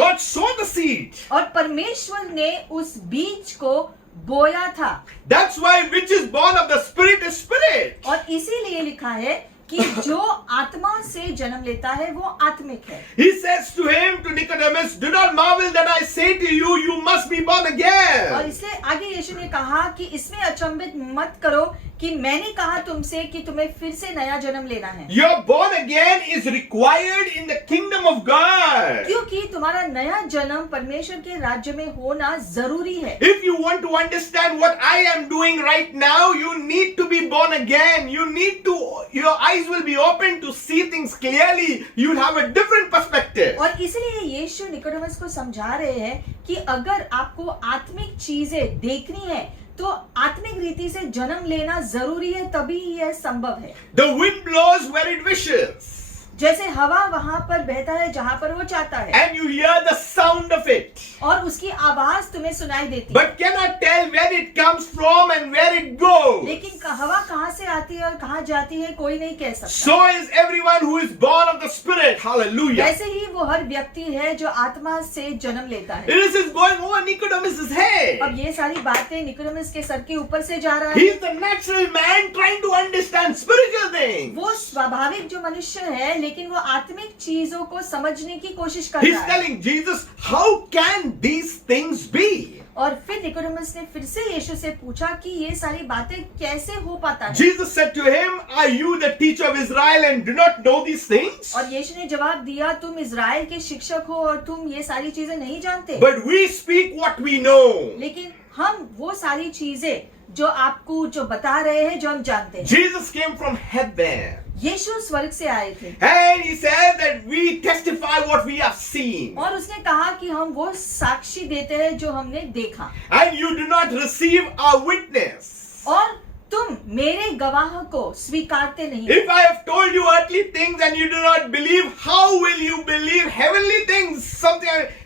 God sowed the seed. और परमेश्वर ने उस बीज को बोया था। That's why which is born of the Spirit is Spirit. और इसीलिए लिखा है कि जो आत्मा से जन्म लेता है वो आत्मिक है। He says to him, to Nicodemus, do not marvel that I say to you, you must be born और again. इसलिए आगे यीशु ने कहा कि इसमें अचंभित मत करो कि मैंने कहा तुमसे कि तुम्हें फिर से नया जन्म लेना है, Your born again is required in the kingdom of God. क्योंकि तुम्हारा नया जन्म परमेश्वर के राज्य में होना जरूरी है। If you want to understand what I am doing right now, you need to be born again. Your eyes will be open to see things clearly. You'll have a different perspective. और इसलिए यीशु निकोडेमस को समझा रहे हैं कि अगर आपको आत्मिक चीजें देखनी है तो आत्मिक रीति से जन्म लेना जरूरी है, तभी यह संभव है। The wind blows where it wishes, जैसे हवा वहां पर बहता है जहां पर वो चाहता है, and you hear the sound of it, और उसकी आवाज तुम्हें सुनाई देती है, but cannot tell where it comes from and where it goes. लेकिन हवा कहाँ से आती है और कहाँ जाती है कोई नहीं कह सकता। So is everyone who is born of the Spirit. Hallelujah. वैसे ही वो हर व्यक्ति है जो आत्मा से जन्म लेता है। This is going over Nicodemus' head. अब ये सारी बातें निकोडेमस के सर के ऊपर से जा रहा He है। is the natural man trying to understand spiritual things. वो स्वाभाविक जो मनुष्य है, लेकिन वो आत्मिक चीजों को समझने की कोशिश कर He's रहा है। telling Jesus, how can these things be? और फिर निकोडेमस ने फिर से यीशु से पूछा कि ये सारी बातें कैसे हो पाता है। Jesus said to him, are you the teacher of Israel and do not know these things? और यीशु ने जवाब दिया, तुम इजराइल के शिक्षक हो और तुम ये सारी चीजें नहीं जानते, But we speak what we know. लेकिन हम वो सारी चीजें जो आपको जो बता रहे हैं जो हम जानते हैं। Jesus came from heaven. यीशु स्वर्ग से आए थे And he said that we testify what we have seen. और उसने कहा कि हम वो साक्षी देते हैं जो हमने देखा And you do not receive our witness. और तुम मेरे गवाह को स्वीकारते नहीं। If I have told you earthly things and you do not believe, how will you believe heavenly things?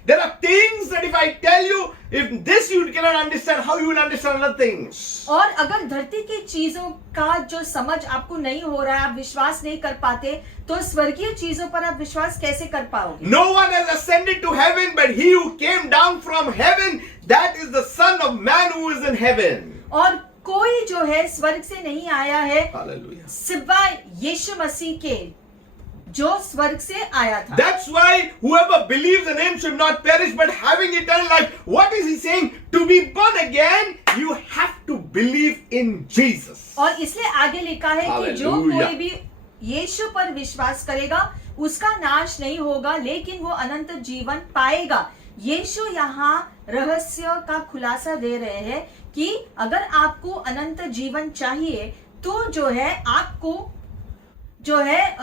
There are things that if I tell you, if this you cannot understand, how you will understand other things? और अगर धरती की चीजों का जो समझ आपको नहीं हो रहा है, आप विश्वास नहीं कर पाते, तो स्वर्गीय चीजों पर आप विश्वास कैसे कर पाओगे? No one has ascended to heaven, but he who came down from heaven, that is the Son of Man who is in heaven. और कोई जो है स्वर्ग से नहीं आया है Hallelujah. सिवाय यीशु मसीह के जो स्वर्ग से आया था। That's why whoever believes in him should not perish but having eternal life. What is he saying? To be born again, you have to believe in Jesus. और इसलिए आगे लिखा है कि जो Hallelujah. कोई भी यीशु पर विश्वास करेगा उसका नाश नहीं होगा लेकिन वो अनंत जीवन पाएगा। यीशु यहाँ रहस्य का खुलासा दे रहे हैं कि अगर आपको अनंत जीवन चाहिए तो जो है आपको जो है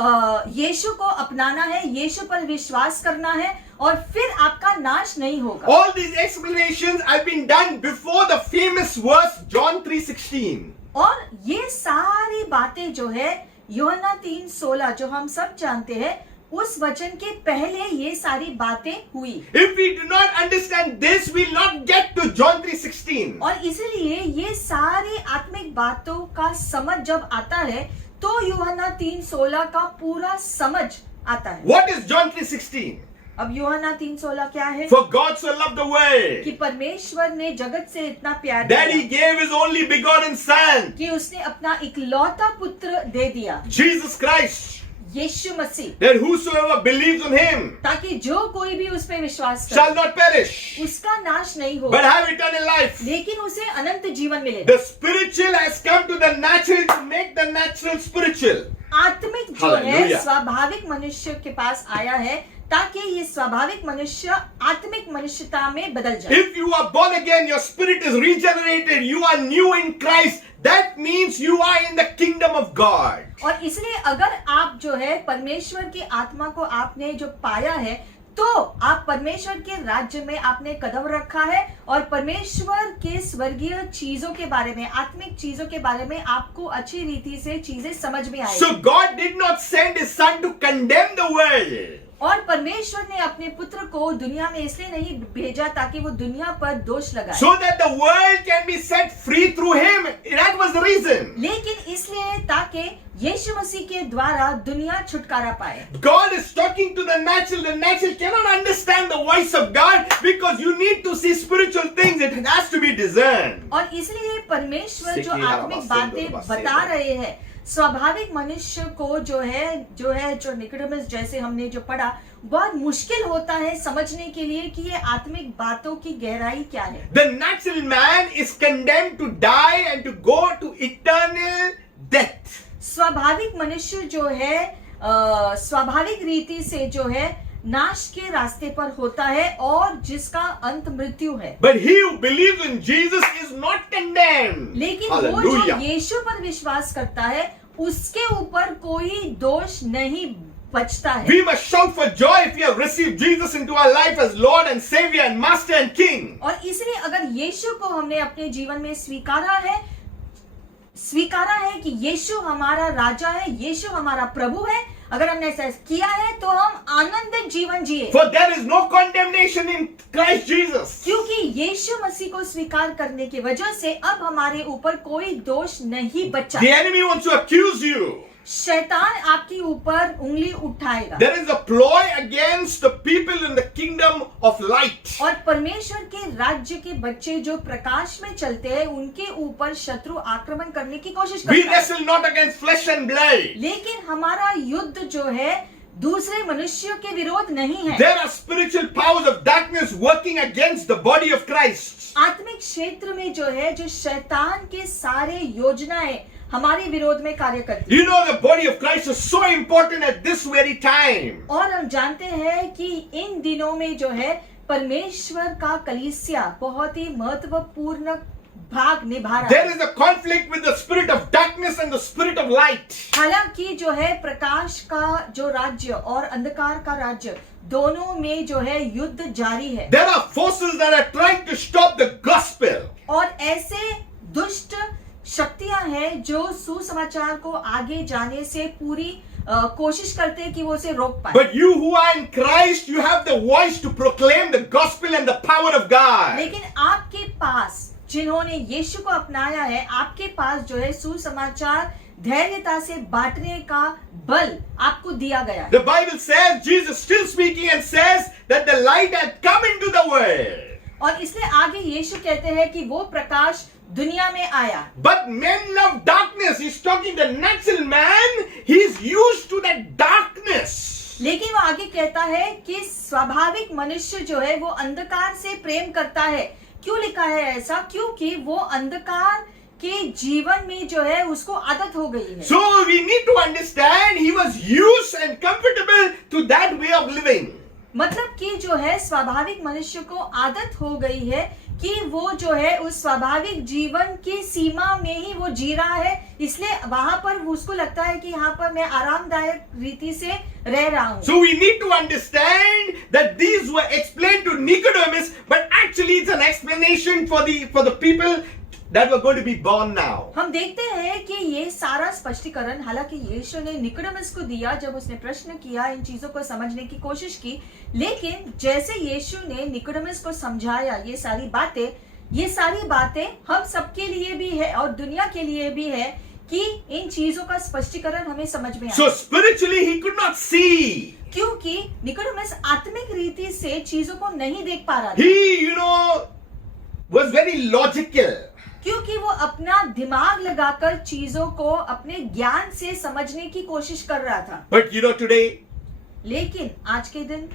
यीशु को अपनाना है, यीशु पर विश्वास करना है और फिर आपका नाश नहीं होगा। All these explanations have been done before the famous verse John 3:16. और ये सारी बातें जो है यूहन्ना 3:16 जो हम सब जानते हैं उस वचन के पहले ये सारी बातें हुई। If we do not understand this, we will not get to John 3:16. और इसलिए ये सारी आत्मिक बातों का समझ जब आता है तो यूहन्ना 3:16 का पूरा समझ आता है। What is John 3:16? अब यूहन्ना 3:16 क्या है? For God so loved the world कि परमेश्वर ने जगत से इतना प्यार that he दिया gave his only begotten Son, कि उसने अपना इकलौता पुत्र दे दिया, Jesus Christ, Yeshu Masih, that whosoever believes on him ताकि जो कोई भी उस पे विश्वास shall करे not perish उसका नाश नहीं but होगा have eternal life. लेकिन उसे अनंत जीवन मिलेगा। The spiritual has come to the natural to make the natural spiritual. आत्मिक जो है Hallelujah. स्वाभाविक मनुष्य के पास आया है ताकि ये स्वाभाविक मनुष्य आत्मिक मनुष्यता में बदल जाए। If you are born again, your spirit is regenerated, you are new in Christ, that means you are in the kingdom of God. और इसलिए अगर आप जो है परमेश्वर की आत्मा को आपने जो पाया है तो आप परमेश्वर के राज्य में आपने कदम रखा है और परमेश्वर के स्वर्गीय चीजों के बारे में, आत्मिक चीजों के बारे में आपको अच्छी रीति से चीजें समझ में आएगी। So God did not send his Son to condemn the world. और परमेश्वर ने अपने पुत्र को दुनिया में इसलिए नहीं भेजा ताकि वो दुनिया पर दोष लगाए, So that the world can be set free through him. That was the reason. लेकिन इसलिए ताकि यीशु मसीह के द्वारा दुनिया छुटकारा पाए। God is talking to the natural. The natural cannot understand the voice of God because you need to see spiritual things. It has to be discerned. और इसलिए परमेश्वर जो आत्मिक बातें बता रहे हैं स्वाभाविक मनुष्य को जो निकोडेमस जैसे हमने जो पढ़ा बहुत मुश्किल होता है समझने के लिए कि ये आत्मिक बातों की गहराई क्या है। The natural man is condemned to die and to go to eternal death. स्वाभाविक मनुष्य जो है स्वाभाविक रीति से जो है नाश के रास्ते पर होता है और जिसका अंत मृत्यु है। But he who believes in Jesus is not condemned. लेकिन वो Hallelujah. जो यीशु पर विश्वास करता है उसके ऊपर कोई दोष नहीं बचता है। We must shout for joy if we have received Jesus into our life as Lord and Savior and Master and King. और इसलिए अगर यीशु को हमने अपने जीवन में स्वीकारा है कि यीशु हमारा राजा है, यीशु हमारा प्रभु है, अगर हमने ऐसा किया है तो हम आनंदित जीवन जिए। For there is no condemnation in Christ Jesus. क्योंकि यीशु मसीह को स्वीकार करने की वजह से अब हमारे ऊपर कोई दोष नहीं बचा। The enemy wants to accuse you. शैतान आपके ऊपर उंगली उठाएगा। There is a ploy against the people in the kingdom of light. और परमेश्वर के राज्य के बच्चे जो प्रकाश में चलते हैं उनके ऊपर शत्रु आक्रमण करने की कोशिश We करता है। wrestle not against flesh and blood. लेकिन हमारा युद्ध जो है दूसरे मनुष्यों के विरोध नहीं है। There are spiritual powers of darkness working against the body of Christ. आत्मिक क्षेत्र में जो है जो शैतान के सारे योजनाएं हमारे विरोध में कार्य करती है। You know the body of Christ is so important at this very time. और हम जानते हैं कि इन दिनों में जो है परमेश्वर का कलीसिया बहुत ही महत्वपूर्ण भाग निभा रहा There है। is a conflict with the spirit of darkness and the spirit of light. हालांकि जो है प्रकाश का जो राज्य और अंधकार का राज्य दोनों में जो है युद्ध जारी है। There are forces that are trying to stop the gospel. और ऐसे दुष्ट शक्तियां हैं जो सुसमाचार को आगे जाने से पूरी कोशिश करते हैं कि वो उसे रोक पाए। But you who are in Christ, you have the voice to proclaim the gospel and the power of God. लेकिन आपके पास जिन्होंने यीशु को अपनाया है, आपके पास जो है सुसमाचार धैर्यता से बांटने का बल आपको दिया गया है। The Bible says, Jesus still speaking and says that the light had come into the world. और इसलिए आगे यीशु कहते हैं कि वो प्रकाश दुनिया में आया। But men love darkness. He's talking the natural man. He's used to that darkness. लेकिन वो आगे कहता है कि स्वाभाविक मनुष्य जो है वो अंधकार से प्रेम करता है। क्यों लिखा है ऐसा? क्योंकि वो अंधकार के जीवन में जो है उसको आदत हो गई है। So we need to understand he was used and comfortable to that way of living. मतलब कि जो है स्वाभाविक मनुष्य को आदत हो गई है कि वो जो है उस स्वाभाविक जीवन की सीमा में ही वो जी रहा है, इसलिए वहां पर उसको लगता है कि यहाँ पर मैं आरामदायक रीति से रह रहा हूँ। So we need to understand that these were explained to Nicodemus, but actually it's an explanation for the people that were going to be born now. हम देखते हैं कि ये सारा स्पष्टीकरण हालांकि यीशु ने निकोडेमस को दिया जब उसने प्रश्न किया, इन चीजों को समझने की कोशिश की, लेकिन जैसे यीशु ने निकोडेमस को समझाया ये सारी बातें हम सबके लिए भी है और दुनिया के लिए भी है कि इन चीजों का स्पष्टीकरण हमें समझ में So आए। spiritually he could not see. क्योंकि निकोडेमस आत्मिक रीति से चीजों को नहीं देख पा रहा था, He, was very logical. क्योंकि वो अपना दिमाग लगाकर चीजों को अपने ज्ञान से समझने की कोशिश कर रहा था। But today लेकिन आज के दिन,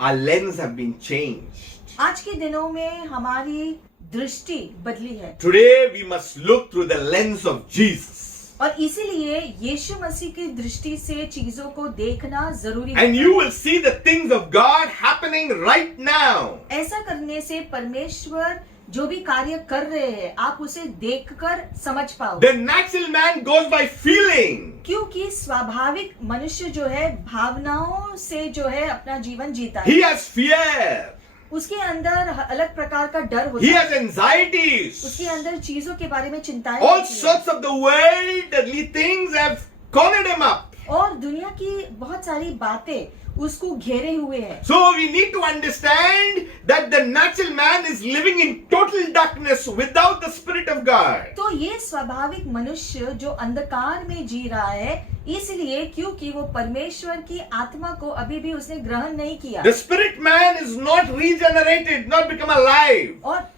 our lens have been changed. आज के दिनों में हमारी दृष्टि बदली है Today we must look through the lens of Jesus. और इसीलिए यीशु मसीह की दृष्टि से चीजों को देखना जरूरी And है। you will see the things of God happening right now. ऐसा करने से परमेश्वर जो भी कार्य कर रहे हैं आप उसे देखकर समझ पाओगे। The natural man goes by feeling. क्योंकि स्वाभाविक मनुष्य जो है भावनाओं से जो है अपना जीवन जीता He है। has fear. उसके अंदर अलग प्रकार का डर होता He है, has anxieties. उसके अंदर चीजों के बारे में चिंताएं All होती हैं। sorts of the worldly things have cornered him up. और दुनिया की बहुत सारी बातें उसको घेरे हुए हैं। So we need to understand that the natural man is living in total darkness without the Spirit of God. तो ये स्वाभाविक मनुष्य जो अंधकार में जी रहा है, इसलिए क्योंकि वो परमेश्वर की आत्मा को अभी भी उसने ग्रहण नहीं किया। The spirit man is not regenerated, not become alive. और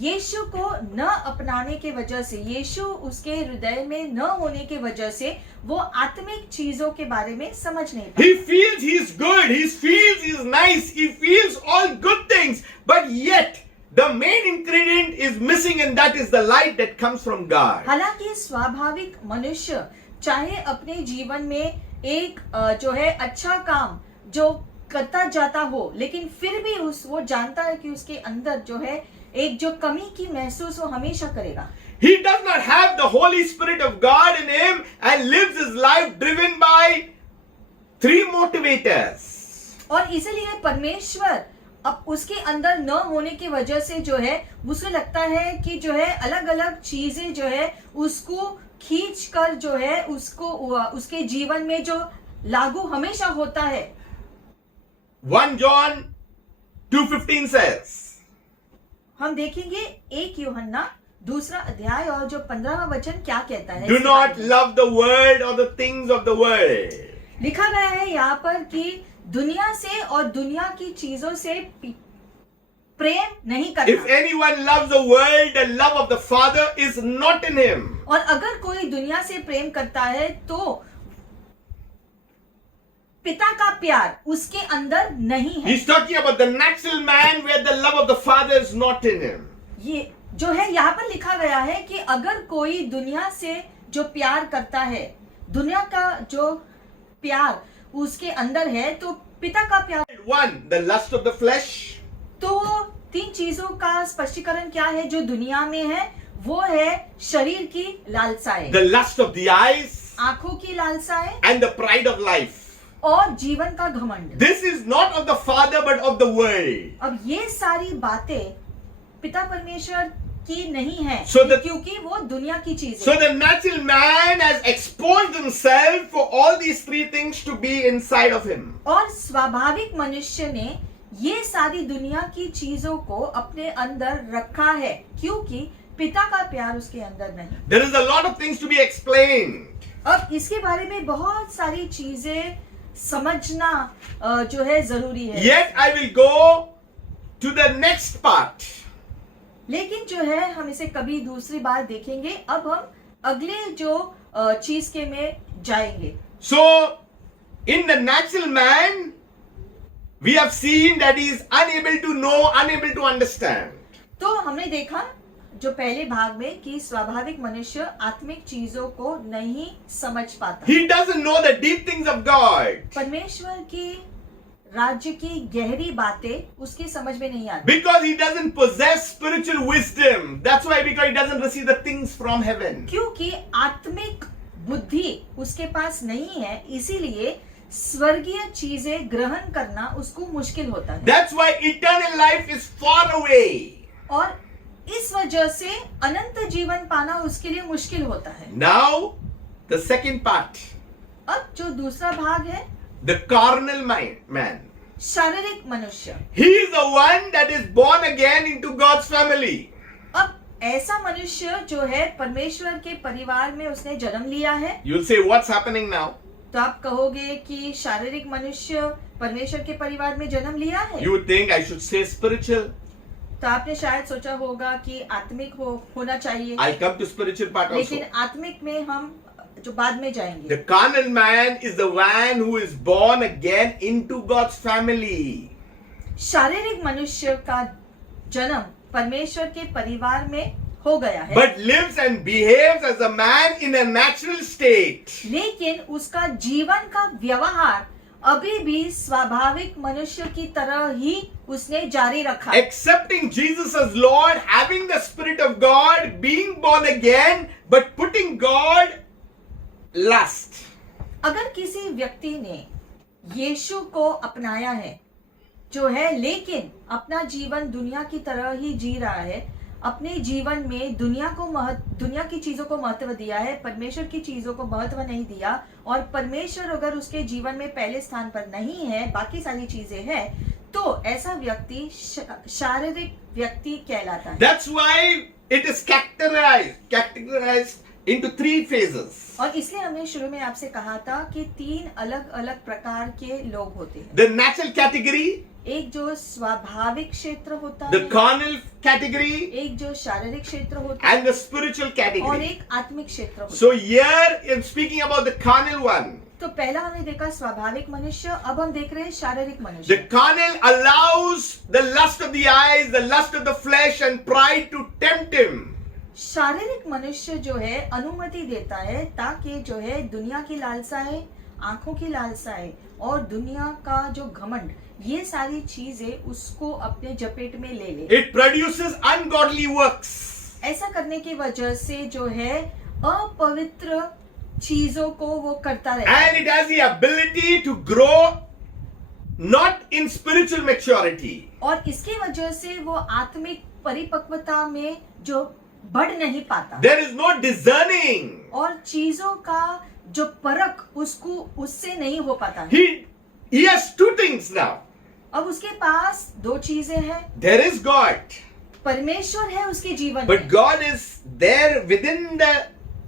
यीशु को न अपनाने के वजह से, यीशु उसके हृदय में न होने के वजह से वो आत्मिक चीजों के बारे में समझ नहीं पाता। He feels he's good, he feels he's nice, he feels all good things, but yet the main ingredient is missing, and that is the light that comes from God. हालांकि स्वाभाविक मनुष्य चाहे अपने जीवन में एक जो है अच्छा काम जो करता जाता हो, लेकिन फिर भी वो जानता है कि उसके अंदर जो है एक जो कमी की महसूस वो हमेशा करेगा। He does not have the Holy Spirit of God in him and lives his life driven by three motivators. और इसलिए परमेश्वर अब उसके अंदर न होने की वजह से जो है उसे लगता है कि जो है अलग अलग चीजें जो है उसको खींच कर जो है उसको उसके जीवन में जो लागू हमेशा होता है। 1 John 2:15 says, हम देखेंगे 1 यूहन्ना 2 अध्याय और जो 15वां वचन क्या कहता है। do इसके not बारे में। love the world or the things of the world. लिखा गया है यहाँ पर कि दुनिया से और दुनिया की चीजों से प्रेम नहीं If करना। anyone loves the world, the love of the Father is not in him. और अगर कोई दुनिया से प्रेम करता है तो पिता का प्यार उसके अंदर नहीं है। He's talking about the natural man where the love of the Father is not in him. ये जो है यहाँ पर लिखा गया है कि अगर कोई दुनिया से जो प्यार करता है, दुनिया का जो प्यार उसके अंदर है, तो पिता का प्यार 1, the lust of the flesh. तो 3 चीजों का स्पष्टीकरण क्या है जो दुनिया में है? वो है शरीर की लालसाएं, the lust of the eyes, आंखों की लालसाएं and the pride of life. और जीवन का घमंड। This is not of the Father but of the world. अब ये सारी बातें पिता परमेश्वर की नहीं है, So the- क्योंकि वो दुनिया की चीज So है। the natural man has exposed himself for all these 3 things to be inside of him. और स्वाभाविक मनुष्य ने ये सारी दुनिया की चीजों को अपने अंदर रखा है, क्योंकि पिता का प्यार उसके अंदर नहीं। There is a lot of things to be explained. अब इसके बारे में बहुत सारी चीजें समझना जो है जरूरी है। Yet I will go to the next part. लेकिन जो है हम इसे कभी दूसरी बार देखेंगे। अब हम अगले जो चीज के में जाएंगे। So, in the natural man, we have seen that he is unable to know, unable to understand. तो हमने देखा जो पहले भाग में कि स्वाभाविक मनुष्य आत्मिक चीजों को नहीं समझ पाता। He doesn't know the deep things of God. परमेश्वर की राज्य की गहरी बातें उसकी समझ में नहीं आती, Because he doesn't possess spiritual wisdom. That's why, because he doesn't receive the things from heaven. क्योंकि आत्मिक बुद्धि उसके पास नहीं है, इसीलिए स्वर्गीय चीजें ग्रहण करना उसको मुश्किल होता है। That's why eternal life is far away. और इस वजह से अनंत जीवन पाना उसके लिए मुश्किल होता है। Now, the second part, अब जो दूसरा भाग है, the carnal man. शारीरिक मनुष्य। He is the one that is born again into God's family. अब ऐसा मनुष्य जो है परमेश्वर के परिवार में उसने जन्म लिया है। You'll say, what's happening now? तो आप कहोगे कि शारीरिक मनुष्य परमेश्वर के परिवार में जन्म लिया है। You would think I should say spiritual. तो आपने शायद सोचा होगा कि आत्मिक होना चाहिए, I'll come to spiritual part also. लेकिन आत्मिक में हम जो बाद में जाएंगे। The carnal man is the one who is born again into God's family. शारीरिक मनुष्य का जन्म परमेश्वर के परिवार में हो गया है, But lives and behaves as a man in a natural state. लेकिन उसका जीवन का व्यवहार अभी भी स्वाभाविक मनुष्य की तरह ही उसने जारी रखा। Accepting Jesus as Lord, having the Spirit of God, being born again, but putting God last. अगर किसी व्यक्ति ने यीशु को अपनाया है जो है, लेकिन अपना जीवन दुनिया की तरह ही जी रहा है, अपने जीवन में दुनिया की चीजों को महत्व दिया है, परमेश्वर की चीजों को महत्व नहीं दिया, और परमेश्वर अगर उसके जीवन में पहले स्थान पर नहीं है, बाकी सारी चीजें हैं, तो ऐसा व्यक्ति शारीरिक व्यक्ति कहलाता है। That's why it is categorized into 3 phases. और इसलिए हमने शुरू में आपसे कहा था कि 3 अलग अलग प्रकार के लोग होते हैं। The natural category, एक जो स्वाभाविक क्षेत्र होता the है, carnal category, एक जो शारीरिक क्षेत्र होता है, and the spiritual और category. एक आत्मिक क्षेत्र होता So here I'm speaking about the carnal one. है। तो पहला हमने देखा स्वाभाविक मनुष्य, अब हम देख रहे हैं शारीरिक The मनुष्य। carnal allows the lust of the eyes, the lust of the flesh, and pride to tempt him. शारीरिक मनुष्य जो है अनुमति देता है ताकि जो है दुनिया की लालसाएं, आंखों की लालसाएं और दुनिया का जो घमंड, ये सारी चीजें उसको अपने जपेट में ले ले। It produces ungodly works. ऐसा करने की वजह से जो है अपवित्र चीजों को वो करता रहता है, And it has the ability to grow not in spiritual maturity. और इसकी वजह से वो आत्मिक परिपक्वता में जो बढ़ नहीं पाता, There is no discerning. और चीजों का जो परख उसको उससे नहीं हो पाता है। He has 2 things now. अब उसके पास 2 चीजें हैं, There is God, परमेश्वर है उसके जीवन but में, God is there within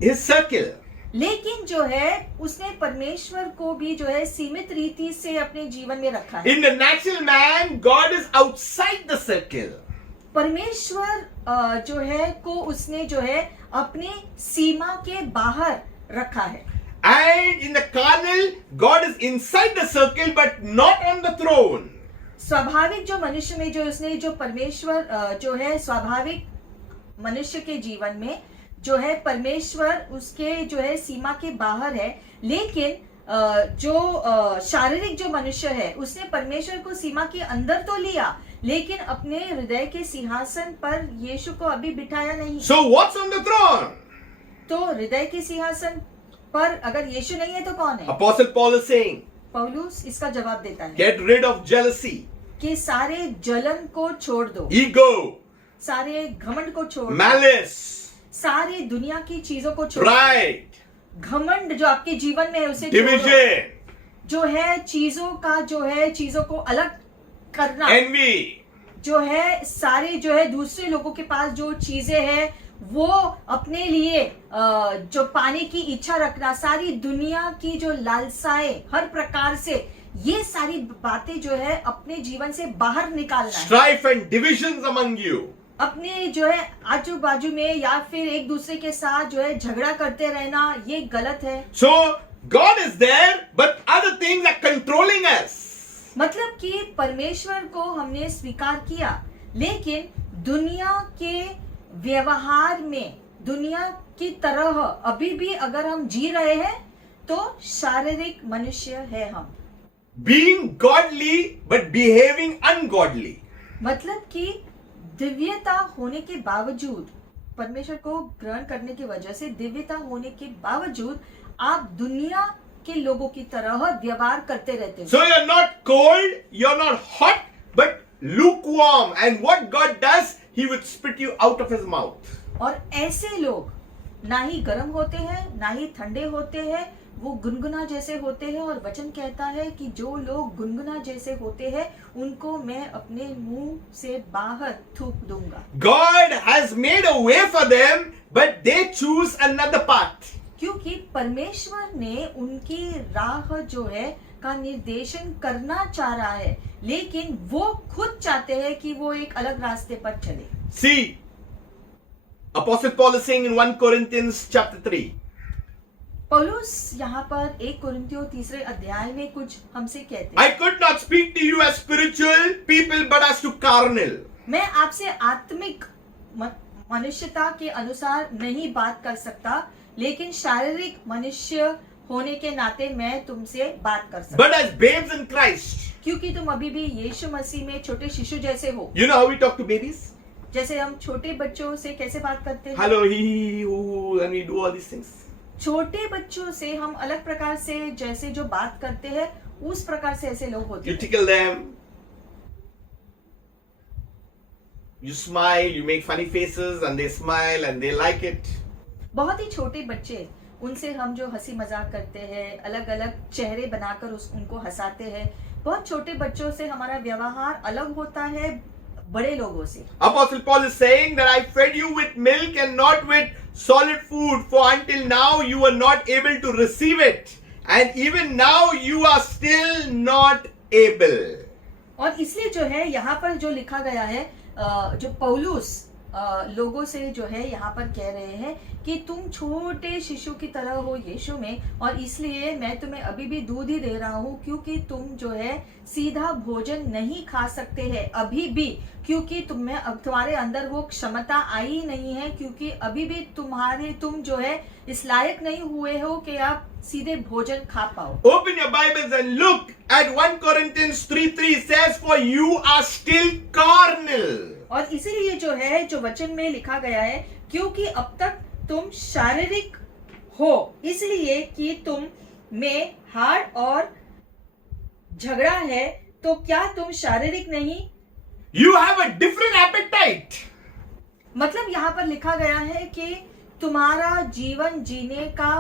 his circle. लेकिन जो है उसने परमेश्वर को भी जो है सीमित रीति से अपने जीवन में रखा है। In the natural man, God is outside the circle. परमेश्वर जो है को उसने जो है अपनी सीमा के बाहर रखा है, And in the carnal, God is inside the circle but not on the throne. स्वाभाविक जो मनुष्य में जो उसने जो परमेश्वर जो है स्वाभाविक मनुष्य के जीवन में जो है परमेश्वर उसके जो है सीमा के बाहर है, लेकिन जो शारीरिक जो मनुष्य है उसने परमेश्वर को सीमा के अंदर तो लिया, लेकिन अपने हृदय के सिंहासन पर यीशु को अभी बिठाया नहीं। So what's on the throne? तो हृदय के सिंहासन पर अगर यीशु नहीं है तो कौन है? Apostle Paul is saying, पौलुस इसका जवाब देता है get rid of jealousy, कि सारे जलन को छोड़ दो, ego, सारे घमंड को छोड़ दो, malice, सारी दुनिया की चीजों को छोड़ दो, pride, घमंड जो आपके जीवन में है उसे छोड़ो, division, जो है चीजों का जो है चीजों को अलग करना, envy, जो है सारे जो है दूसरे लोगों के पास जो चीजें हैं वो अपने लिए जो पाने की इच्छा रखना, सारी दुनिया की जो लालसाएं हर प्रकार से, ये सारी बातें जो है अपने जीवन से बाहर निकालना है। strife and divisions among you. अपने जो है आजू बाजू में या फिर एक दूसरे के साथ जो है झगड़ा करते रहना, ये गलत है। So God is there, but other things are controlling us. मतलब कि परमेश्वर को हमने स्वीकार किया, लेकिन दुनिया के व्यवहार में दुनिया की तरह अभी भी अगर हम जी रहे हैं तो शारीरिक मनुष्य है हम। Being godly but behaving ungodly. मतलब कि दिव्यता होने के बावजूद, परमेश्वर को ग्रहण करने की वजह से दिव्यता होने के बावजूद आप दुनिया के लोगों की तरह व्यवहार करते रहते हो। So you're not cold, you're not hot, but lukewarm. And what God does, He would spit you out of His mouth. और ऐसे लोग ना ही गर्म होते हैं ना ही ठंडे होते हैं, वो गुनगुना जैसे होते हैं। और वचन कहता है कि जो लोग गुनगुना जैसे होते हैं उनको मैं अपने मुंह से बाहर थूक दूंगा। God has made a way for them, but they choose another path. क्योंकि परमेश्वर ने उनकी राह जो है का निर्देशन करना चाह रहा है, लेकिन वो खुद चाहते हैं कि वो एक अलग रास्ते पर चले। See, Apostle Paul is saying in 1 Corinthians chapter 3, पौलुस यहाँ पर 1 कुरिन्थियों 3 अध्याय में कुछ हमसे कहते हैं, I could not speak to you as spiritual people, but as to carnal. मैं आपसे आत्मिक मनुष्यता के अनुसार नहीं बात कर सकता, लेकिन शारीरिक मनुष्य होने के नाते मैं तुमसे बात कर सकता, But as babes in Christ. क्योंकि तुम अभी भी यीशु मसीह में छोटे शिशु जैसे हो। You know how we talk to babies? जैसे हम छोटे बच्चों से कैसे बात करते हैं, Hello, he, who, and we do all these things. छोटे बच्चों से हम अलग प्रकार से जैसे जो बात करते हैं उस प्रकार से ऐसे लोग होते You हैं। tickle them. You smile, you make funny faces, and they smile and they like it. बहुत ही छोटे बच्चे, उनसे हम जो हंसी मजाक करते हैं, अलग अलग चेहरे बनाकर उनको हंसाते हैं। बहुत छोटे बच्चों से हमारा व्यवहार अलग होता है बड़े लोगों से। Apostle Paul is saying that I fed you with milk and not with solid food, for until now you were not able to receive it, and even now you are still not able. और इसलिए जो है यहाँ पर जो लिखा गया है, जो पौलुस लोगों से जो है यहाँ पर कह रहे हैं कि तुम छोटे शिशु की तरह हो यीशु में, और इसलिए मैं तुम्हें अभी भी दूध ही दे रहा हूँ, क्योंकि तुम जो है सीधा भोजन नहीं खा सकते हैं अभी भी, क्योंकि तुम्हारे अंदर वो क्षमता आई नहीं है, क्योंकि अभी भी तुम जो है इस लायक नहीं हुए हो कि आप सीधे भोजन खा पाओ। Open your Bibles and look at 1 Corinthians 3:3 says, for you are still carnal. और इसीलिए जो है जो वचन में लिखा गया है, क्योंकि अब तक तुम शारीरिक हो, इसलिए कि तुम में हाड़ और झगड़ा है, तो क्या तुम शारीरिक नहीं? You have a different appetite. मतलब यहाँ पर लिखा गया है कि तुम्हारा जीवन जीने का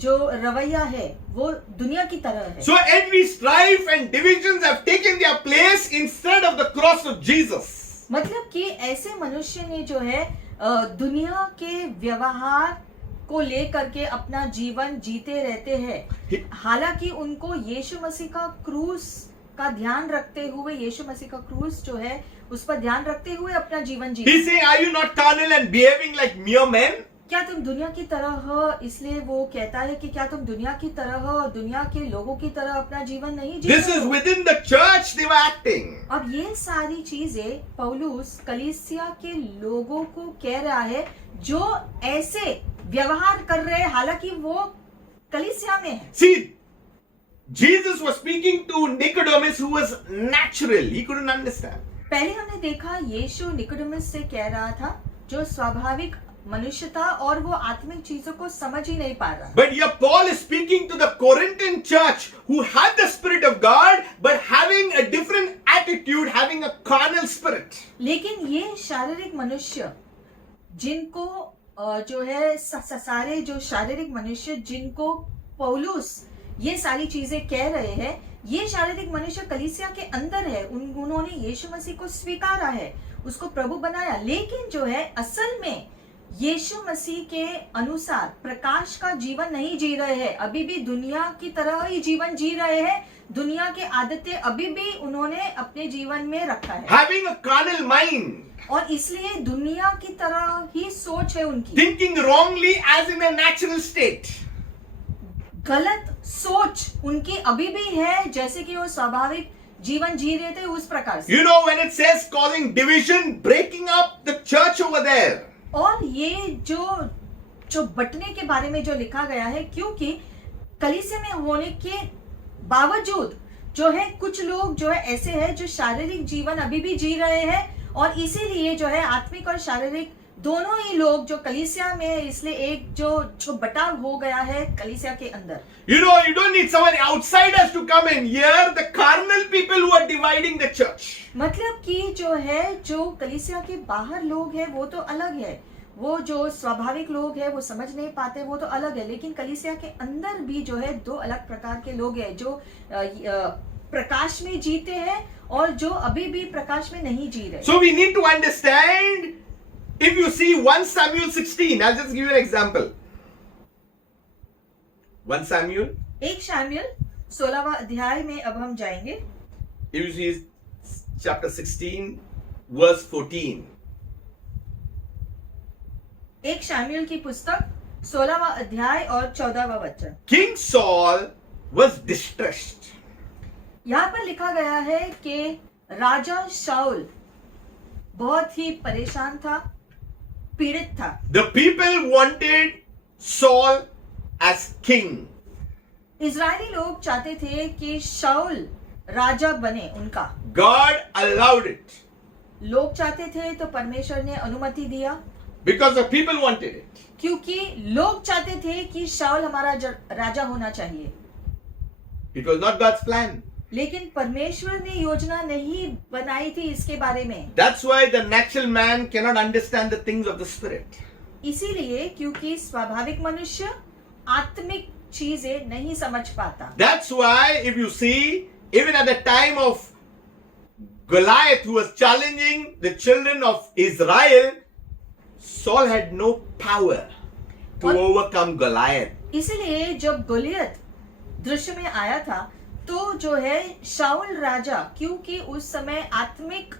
जो रवैया है वो दुनिया की तरह है। So envy, strife and divisions have taken their place instead of the cross of Jesus. मतलब कि ऐसे मनुष्य ने जो है दुनिया के व्यवहार को लेकर के अपना जीवन जीते रहते हैं, हालांकि उनको यीशु मसीह का क्रूस का ध्यान रखते हुए, यीशु मसीह का क्रूस जो है उस पर ध्यान रखते हुए अपना जीवन जीते। He's saying, are you not carnal and behaving like mere men? क्या तुम दुनिया की तरह हो? इसलिए वो कहता है कि क्या तुम दुनिया की तरह हो और दुनिया के लोगों की तरह अपना जीवन नहीं जी This रहे is हो? within the church they were acting. अब ये सारी चीजें पौलुस कलीसिया के लोगों को कह रहा है जो ऐसे व्यवहार कर रहे हैं, हालांकि वो कलीसिया में है। See, Jesus was speaking to Nicodemus who was natural. He couldn't understand. पहले हमने देखा यीशु निकोडेमस से कह रहा था, जो स्वाभाविक मनुष्य था और वो आत्मिक चीजों को समझ ही नहीं पा रहा। But here Paul is speaking to the Corinthian church who had the Spirit of God but having a different attitude, having a carnal spirit. लेकिन ये शारीरिक मनुष्य जिनको जो है सारे जो शारीरिक मनुष्य जिनको पौलुस ये सारी चीजें कह रहे हैं, ये शारीरिक मनुष्य कलीसिया के अंदर है। उन्होंने यीशु मसीह को स्वीकारा है, उसको प्रभु बनाया, लेकिन जो है असल में यीशु मसीह के अनुसार प्रकाश का जीवन नहीं जी रहे हैं, अभी भी दुनिया की तरह ही जीवन जी रहे हैं। दुनिया के आदतें अभी भी उन्होंने अपने जीवन में रखा है, Having a carnal mind, और इसलिए दुनिया की तरह ही सोच है उनकी, thinking wrongly as in a natural state. गलत सोच उनकी अभी भी है, जैसे कि वो स्वाभाविक जीवन जी रहे थे उस प्रकार से। You know, when it says causing division, breaking up the church over there. और ये जो बटने के बारे में जो लिखा गया है, क्योंकि कलीसिया में होने के बावजूद जो है कुछ लोग जो है ऐसे हैं जो शारीरिक जीवन अभी भी जी रहे हैं, और इसीलिए जो है आत्मिक और शारीरिक दोनों ही लोग जो कलीसिया में, इसलिए एक जो बटाव हो गया है कलीसिया के अंदर। You know, you don't need someone outsiders to come in. Here, the carnal people who are dividing the church. मतलब कि जो है जो कलीसिया के बाहर लोग हैं वो तो अलग है, वो जो स्वाभाविक लोग हैं वो समझ नहीं पाते, वो तो अलग है, लेकिन कलीसिया के अंदर भी जो है दो अलग प्रकार के लोग हैं, जो प्रकाश में जीते हैं और जो अभी भी प्रकाश में नहीं जी रहे। So we need to understand, if you see 1 Samuel 16, I'll just give you an example. 1 Samuel, 1 शमूएल 16वां अध्याय में अब हम जाएंगे। if you see chapter 16, verse 14. 1 शमूएल की पुस्तक 16वां अध्याय और 14वां वचन। King Saul was distressed. यहाँ पर लिखा गया है कि राजा शाऊल बहुत ही परेशान था, पीड़ित था। The people wanted Saul as king. Israeli लोग चाहते थे कि शाऊल राजा बने उनका। God allowed it लोग चाहते थे तो परमेश्वर ने अनुमति दिया, because the people wanted it. क्योंकि लोग चाहते थे कि शाऊल हमारा राजा होना चाहिए। It was not God's plan. लेकिन परमेश्वर ने योजना नहीं बनाई थी इसके बारे में। That's why the natural man cannot understand the things of the spirit. इसीलिए क्योंकि स्वाभाविक मनुष्य आत्मिक चीजें नहीं समझ पाता। That's why if you see, even at the time of Goliath who was challenging the children of Israel, Saul had no power to और- overcome Goliath. इसीलिए जब गोलियत दृश्य में आया था तो जो है शाऊल राजा, क्योंकि उस समय आत्मिक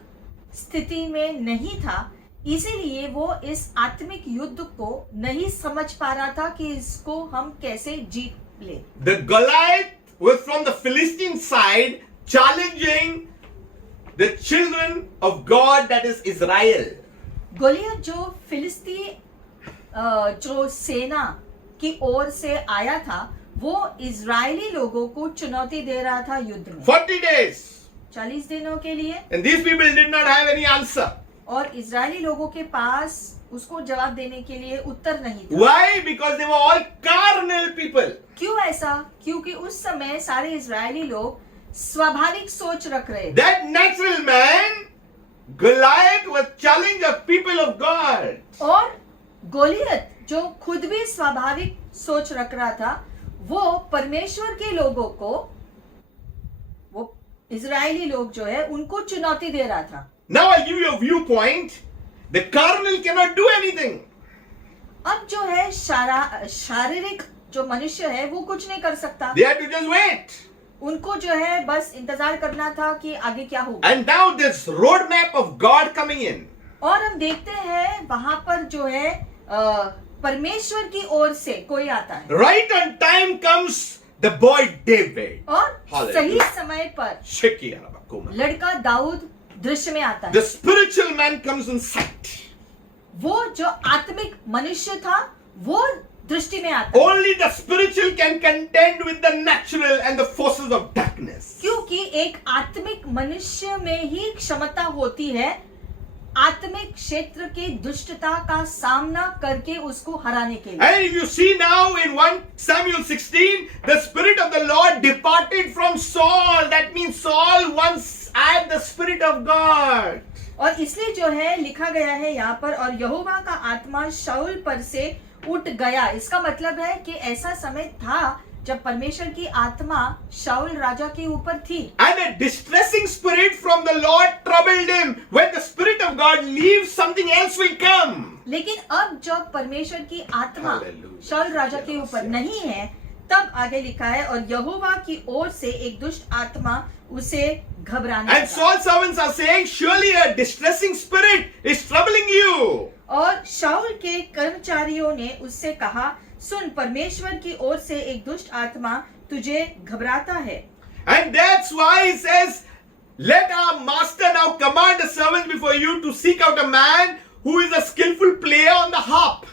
स्थिति में नहीं था, इसीलिए वो इस आत्मिक युद्ध को नहीं समझ पा रहा था कि इसको हम कैसे जीत ले। The Goliath was from the Philistine side challenging the children of God, that is Israel. Goliath जो फिलिस्ती जो सेना की ओर से आया था, वो इजरायली लोगों को चुनौती दे रहा था युद्ध में 40 days. 40 दिनों के लिए, And these people did not have any answer. और इजरायली लोगों के पास उसको जवाब देने के लिए उत्तर नहीं था। Why? Because they were all carnal people. क्यों ऐसा? क्योंकि उस समय सारे इजरायली लोग स्वाभाविक सोच रख रहे थे। That natural man, Goliath, was challenging the people of God. और गोलियत जो खुद भी स्वाभाविक सोच रख रहा था, वो परमेश्वर के लोगों को, वो इजरायली लोग जो है उनको चुनौती दे रहा था। Now I'll give you a viewpoint. The carnal cannot do anything. अब जो है शारीरिक जो मनुष्य है वो कुछ नहीं कर सकता, They had to just wait. उनको जो है बस इंतजार करना था कि आगे क्या होगा। And now this roadmap of God coming in. और हम देखते हैं वहां पर जो है परमेश्वर की ओर से कोई आता है, Right on time comes the boy David. और Hallelujah. सही समय पर Sheki Arabakuma. लड़का दाऊद दृश्य में आता है। The spiritual man comes in sight. वो जो आत्मिक मनुष्य था वो दृष्टि में आता है। Only the spiritual can contend with the natural and the forces of darkness. क्योंकि एक आत्मिक मनुष्य में ही क्षमता होती है आत्मिक क्षेत्र के दुष्टता का सामना करके उसको हराने के लिए। And if you see now in 1 Samuel 16, the Spirit of the Lord departed from Saul. That means Saul once had the Spirit of God. और इसलिए जो है लिखा गया है यहाँ पर, और यहोवा का आत्मा शाऊल पर से उठ गया। इसका मतलब है कि ऐसा समय था जब परमेश्वर की आत्मा शाऊल राजा के ऊपर थी। And a distressing spirit from the Lord troubled him. When the Spirit of God leaves, something else will come. लेकिन अब जब परमेश्वर की आत्मा Hallelujah. शाऊल राजा के ऊपर नहीं है, तब आगे लिखा है, और यहोवा की ओर से एक दुष्ट आत्मा उसे घबराने And लगा। Saul's servants are saying, surely a distressing spirit is troubling you. और शाऊल के कर्मचारियों ने उससे कहा, सुन, परमेश्वर की ओर से एक दुष्ट आत्मा तुझे घबराता है। And that's why he says, let our master now command the servants before you to seek out a man who is a skillful player on the harp.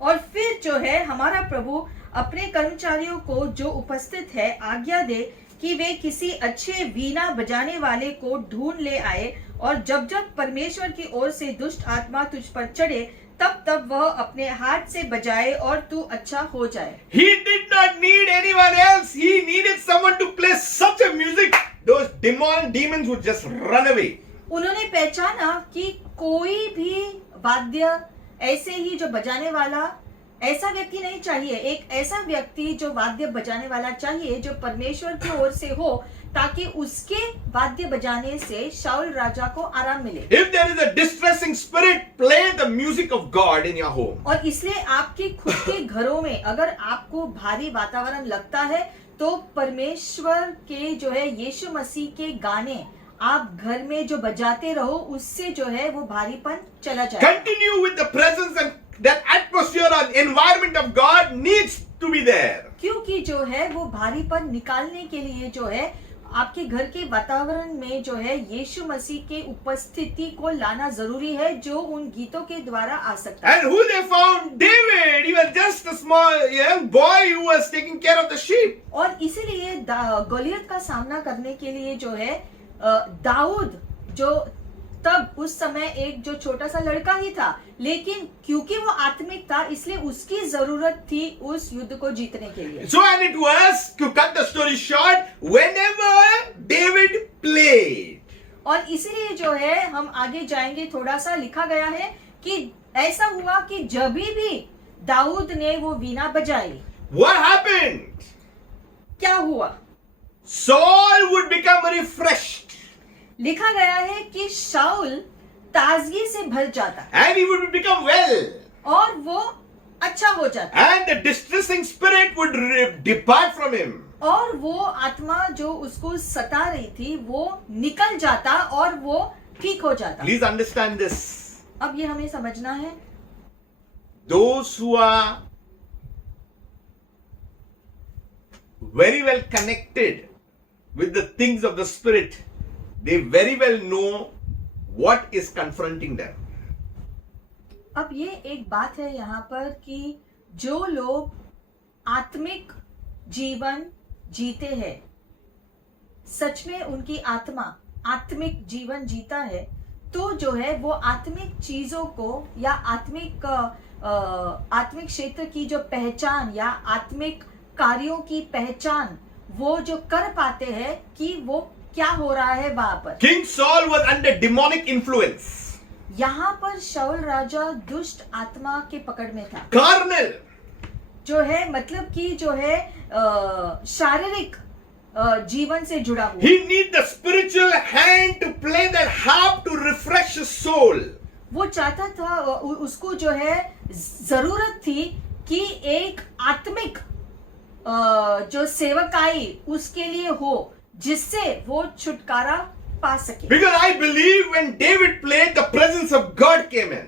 और फिर जो है हमारा प्रभु अपने कर्मचारियों को जो उपस्थित है आज्ञा दे कि वे किसी अच्छे वीणा बजाने वाले को ढूंढ ले आए, और जब जब परमेश्वर की ओर से दुष्ट आत्मा तुझ पर चढ़े तब तब वह अपने हाथ से बजाए और तू अच्छा हो जाए। He did not need anyone else. He needed someone to play such a music. Those demons would just run away. उन्होंने पहचाना कि कोई भी वाद्य ऐसे ही जो बजाने वाला ऐसा व्यक्ति नहीं चाहिए, एक ऐसा व्यक्ति जो वाद्य बजाने वाला चाहिए जो परमेश्वर की ओर से हो, ताकि उसके वाद्य बजाने से शाऊल राजा को आराम मिले। If there is a distressing spirit, play the music of God in your home. और इसलिए आपके खुद के घरों में अगर आपको भारी वातावरण लगता है तो परमेश्वर के जो है यीशु मसीह के गाने आप घर में जो बजाते रहो, उससे जो है वो भारीपन चला जाए। Continue with the presence, and that atmosphere and environment of God needs to be there. क्योंकि जो है वो भारीपन निकालने के लिए जो है आपके घर के वातावरण में जो है यीशु मसीह के उपस्थिति को लाना जरूरी है, जो उन गीतों के द्वारा आ सकता है। And who they found? David. He was just a small young boy who was taking care of the sheep. और इसीलिए गोलियत का सामना करने के लिए जो है दाऊद, जो तब उस समय एक जो छोटा सा लड़का ही था, लेकिन क्योंकि वो आत्मिक था इसलिए उसकी जरूरत थी उस युद्ध को जीतने के लिए। So, and it was, to cut the story short, whenever David played, और इसीलिए जो है हम आगे जाएंगे, थोड़ा सा लिखा गया है कि ऐसा हुआ कि जब भी दाऊद ने वो वीणा बजाई, what happened? क्या हुआ? Saul would become refreshed. लिखा गया है कि शाऊल ताजगी से भर जाता And he would become well. और वो अच्छा हो जाता, And the distressing spirit would depart from him. और वो आत्मा जो उसको सता रही थी वो निकल जाता और वो ठीक हो जाता। Please understand this. अब ये हमें समझना है, Those who are very well connected with the things of the spirit, they very well know what is confronting them. अब ये एक बात है यहाँ पर कि जो लोग आत्मिक जीवन जीते हैं, सच में उनकी आत्मा आत्मिक जीवन जीता है, तो जो है वो आत्मिक चीजों को या आत्मिक क्षेत्र की जो पहचान या आत्मिक कार्यों की पहचान वो जो कर पाते हैं कि वो क्या हो रहा है वहां पर। King Saul was under demonic influence. यहाँ पर शाऊल राजा दुष्ट आत्मा के पकड़ में था, Carnal. जो है मतलब कि जो है शारीरिक जीवन से जुड़ा हुआ। He need the spiritual hand to play that harp to refresh his soul. वो चाहता था, उसको जो है जरूरत थी कि एक आत्मिक जो सेवकाई उसके लिए हो, जिससे वो छुटकारा पा सके। Because I believe when David played, the presence of God came in.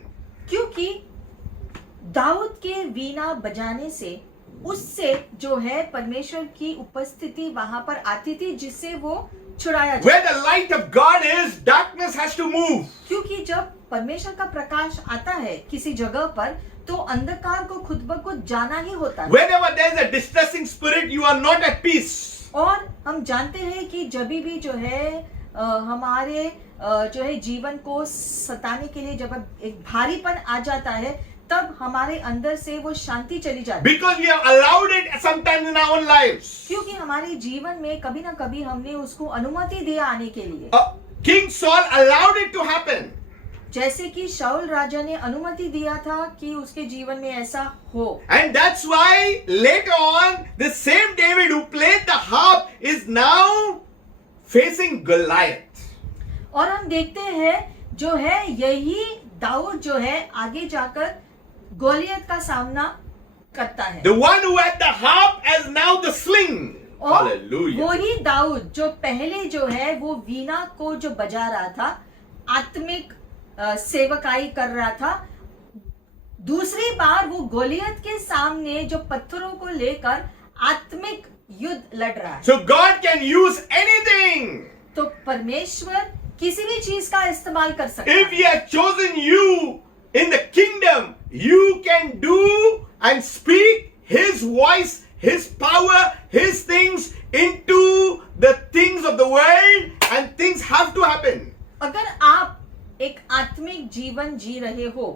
क्योंकि दाऊद के वीणा बजाने से उससे जो है परमेश्वर की उपस्थिति वहां पर आती थी, जिससे वो छुड़ाया जाए। Where the light of God is, darkness has to move. क्योंकि जब परमेश्वर का प्रकाश आता है किसी जगह पर, तो अंधकार को खुद ब खुद जाना ही होता है। Whenever there is a distressing spirit, you are not at peace. और हम जानते हैं कि जब भी जो है हमारे जो है जीवन को सताने के लिए जब एक भारीपन आ जाता है, तब हमारे अंदर से वो शांति चली जाती है। Because we have allowed it sometimes in our own lives. क्योंकि हमारे जीवन में कभी ना कभी हमने उसको अनुमति दिया आने के लिए। King Saul allowed it to happen. जैसे कि शाऊल राजा ने अनुमति दिया था कि उसके जीवन में ऐसा हो। And that's why later on, the same David who played the harp is now facing Goliath. और हम देखते हैं जो है यही दाऊद जो है आगे जाकर गोलियत का सामना करता है। The one who had the harp has now the sling. और Hallelujah. वही दाऊद जो पहले जो है वो वीणा को जो बजा रहा था, आत्मिक सेवकाई कर रहा था, दूसरी बार वो गोलियत के सामने जो पत्थरों को लेकर आत्मिक युद्ध लड़ रहा है। So God can use anything. तो परमेश्वर किसी भी चीज का इस्तेमाल कर सकता If है। He has chosen you in the kingdom, you can do and speak His voice, His power, His things into the things of the world, and things have to happen. अगर आप एक आत्मिक जीवन जी रहे हो,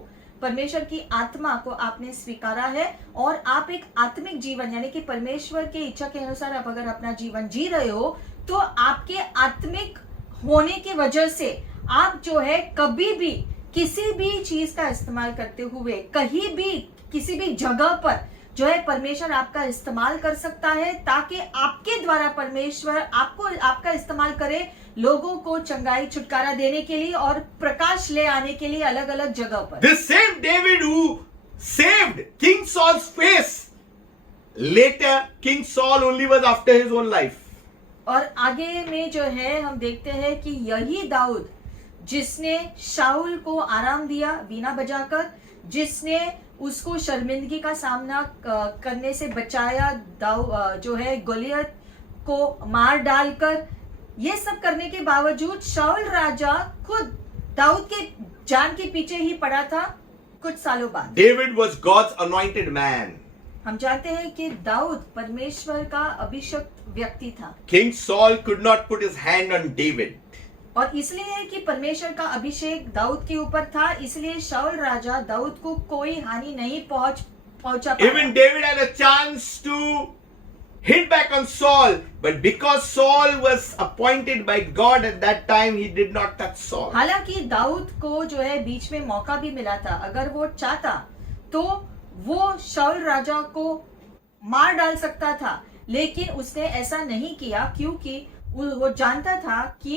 परमेश्वर की आत्मा को आपने स्वीकारा है और आप एक आत्मिक जीवन यानी कि परमेश्वर की इच्छा के अनुसार आप अगर अपना जीवन जी रहे हो, तो आपके आत्मिक होने की वजह से आप जो है कभी भी किसी भी चीज का इस्तेमाल करते हुए कहीं भी किसी भी जगह पर जो है परमेश्वर आपका इस्तेमाल कर सकता है, ताकि आपके द्वारा परमेश्वर आपको आपका इस्तेमाल करे लोगों को चंगाई छुटकारा देने के लिए और प्रकाश ले आने के लिए अलग अलग जगह पर। This same David who saved King Saul's face, later King Saul only was after his own life. और आगे में जो है हम देखते हैं कि यही दाऊद जिसने शाऊल को आराम दिया वीणा बजाकर, जिसने उसको शर्मिंदगी का सामना करने से बचाया, जो है गोलियत को मार डालकर, ये सब करने के बावजूद शाऊल राजा खुद दाऊद के जान के पीछे ही पड़ा था कुछ सालों बाद। David was God's anointed man. हम जानते हैं कि दाऊद परमेश्वर का अभिषिक्त व्यक्ति था। King Saul could not put his hand on David. और इसलिए कि परमेश्वर का अभिषेक दाऊद के ऊपर था, इसलिए शाऊल राजा दाऊद को कोई हानि नहीं पहुंचा पाया। Even David had a chance to hit back on Saul, but because Saul was appointed by God at that time, he did not touch Saul. हालांकि दाऊद को जो है बीच में मौका भी मिला था, अगर वो चाहता तो वो शाऊल राजा को मार डाल सकता था, लेकिन उसने ऐसा नहीं किया क्योंकि वो जानता था कि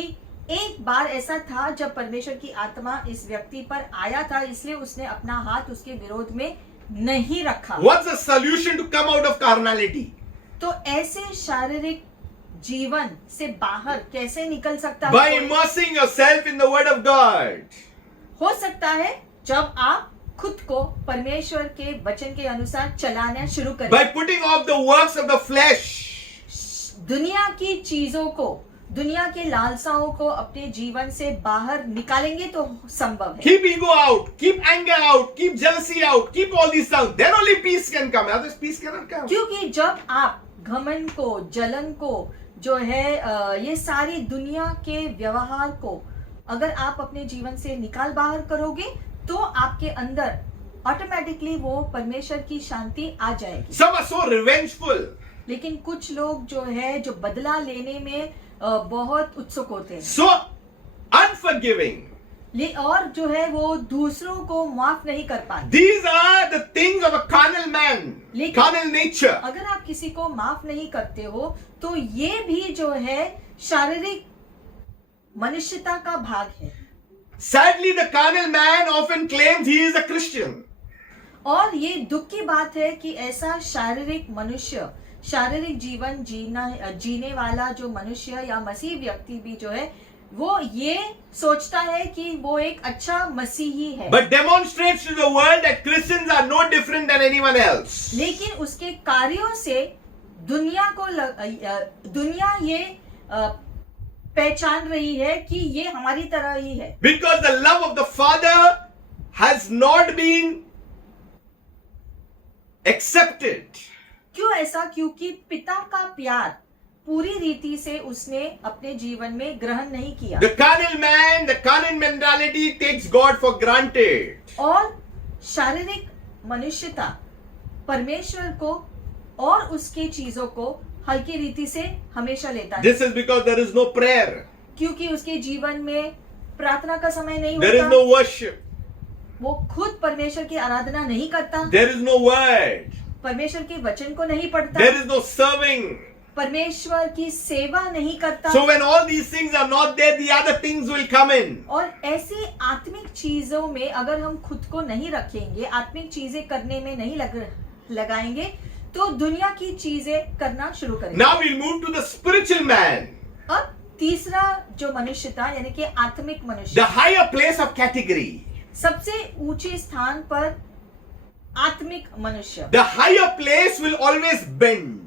एक बार ऐसा था जब परमेश्वर की आत्मा इस व्यक्ति पर आया था, इसलिए उसने अपना हाथ उसके विरोध में नहीं रखा। What's the solution to come out of carnality? तो ऐसे शारीरिक जीवन से बाहर कैसे निकल सकता By है? immersing yourself in the Word of God. हो सकता है जब आप खुद को परमेश्वर के वचन के अनुसार चलाना शुरू करें। By putting off the works of the flesh. दुनिया की चीजों को, दुनिया के लालसाओं को अपने जीवन से बाहर निकालेंगे तो संभव है। Keep ego out, keep anger out, keep jealousy out, keep all these out. Then only peace can come. Otherwise peace cannot come. क्योंकि जब आप घमंड को, जलन को, जो है ये सारी दुनिया के व्यवहार को अगर आप अपने जीवन से निकाल बाहर करोगे, तो आपके अंदर ऑटोमेटिकली वो परमेश्वर की शांति आ जाएगी। Some are so revengeful. लेकिन कुछ लोग जो है जो बदला लेने में बहुत उत्सुक होते हैं, So unforgiving. और जो है वो दूसरों को माफ नहीं कर पाते। These are the things of a carnal man, लेकिन- carnal nature. अगर आप किसी को माफ नहीं करते हो तो ये भी जो है शारीरिक मनुष्यता का भाग है। Sadly, the carnal man often claims he is a Christian. और ये दुख की बात है कि ऐसा शारीरिक मनुष्य, शारीरिक जीवन जीने वाला जो मनुष्य या मसीह व्यक्ति भी जो है वो ये सोचता है कि वो एक अच्छा मसीही है, But demonstrates to the world that Christians are no different than anyone else. लेकिन उसके कार्यों से दुनिया को दुनिया ये पहचान रही है कि ये हमारी तरह ही है, Because the love of the Father has not been accepted. क्यों ऐसा? क्योंकि पिता का प्यार पूरी रीति से उसने अपने जीवन में ग्रहण नहीं किया, The carnal man, the carnal mentality takes God for granted. और शारीरिक मनुष्यता परमेश्वर को और उसके चीजों को हल्की रीति से हमेशा लेता है, This is because there is no prayer, क्योंकि उसके जीवन में प्रार्थना का समय नहीं there is होता, no worship, वो खुद परमेश्वर की आराधना नहीं करता, there is no word, परमेश्वर के वचन को नहीं पढ़ता, there is no serving. परमेश्वर की सेवा नहीं करता। So when all these things are not there, the other things will come in. और ऐसी आत्मिक चीजों में अगर हम खुद को नहीं रखेंगे, आत्मिक चीजें करने में नहीं लगाएंगे, तो दुनिया की चीजें करना शुरू करेंगे। Now we'll move to the spiritual man, अब तीसरा जो मनुष्य था, यानी कि आत्मिक the मनुष्य, higher place of category. सबसे ऊंचे स्थान पर आत्मिक मनुष्य, The higher place will always bend.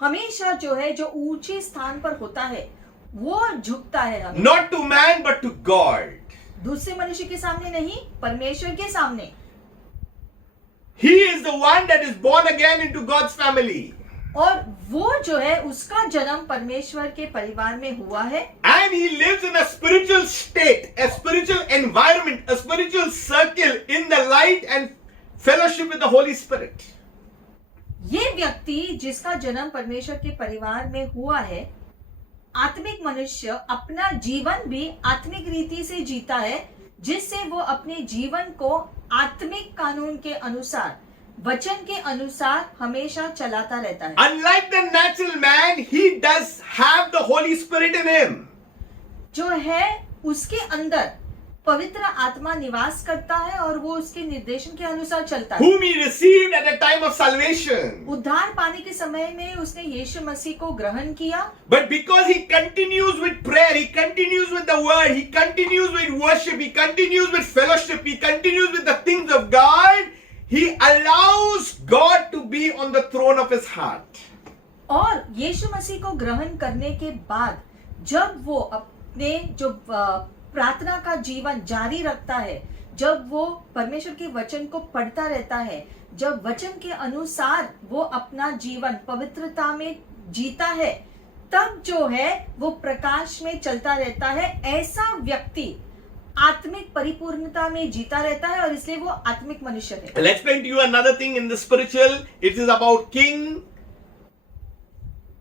हमेशा जो है, जो ऊंचे स्थान पर होता है वो झुकता है, हमें Not to man but to God. दूसरे मनुष्य के सामने नहीं, परमेश्वर के सामने। He is the one that is born again into God's family. और वो जो है, उसका जन्म परमेश्वर के परिवार में हुआ है, And he lives in a spiritual state, a spiritual environment, a spiritual circle in the light and fellowship with the Holy Spirit. ये व्यक्ति जिसका जन्म परमेश्वर के परिवार में हुआ है, आत्मिक मनुष्य अपना जीवन भी आत्मिक रीति से जीता है, जिससे वो अपने जीवन को आत्मिक कानून के अनुसार, वचन के अनुसार हमेशा चलाता रहता है। Unlike the natural man, he does have the Holy Spirit in him. जो है उसके अंदर पवित्र आत्मा निवास करता है और वो उसके निर्देशन के अनुसार चलता है। Whom he received at the time of salvation. उद्धार पाने के समय में उसने यीशु मसीह को ग्रहण किया, But because he continues with prayer, he continues with the word, he continues with worship, he continues with fellowship, he continues with the things of God, he allows God to be on the throne of his heart. और यीशु मसीह को ग्रहण करने के बाद जब वो अपने जो प्रार्थना का जीवन जारी रखता है, जब वो परमेश्वर के वचन को पढ़ता रहता है, जब वचन के अनुसार वो अपना जीवन पवित्रता में जीता है, तब जो है वो प्रकाश में चलता रहता है। ऐसा व्यक्ति आत्मिक परिपूर्णता में जीता रहता है और इसलिए वो आत्मिक मनुष्य है। I'll explain to you another thing in the spiritual. It is about King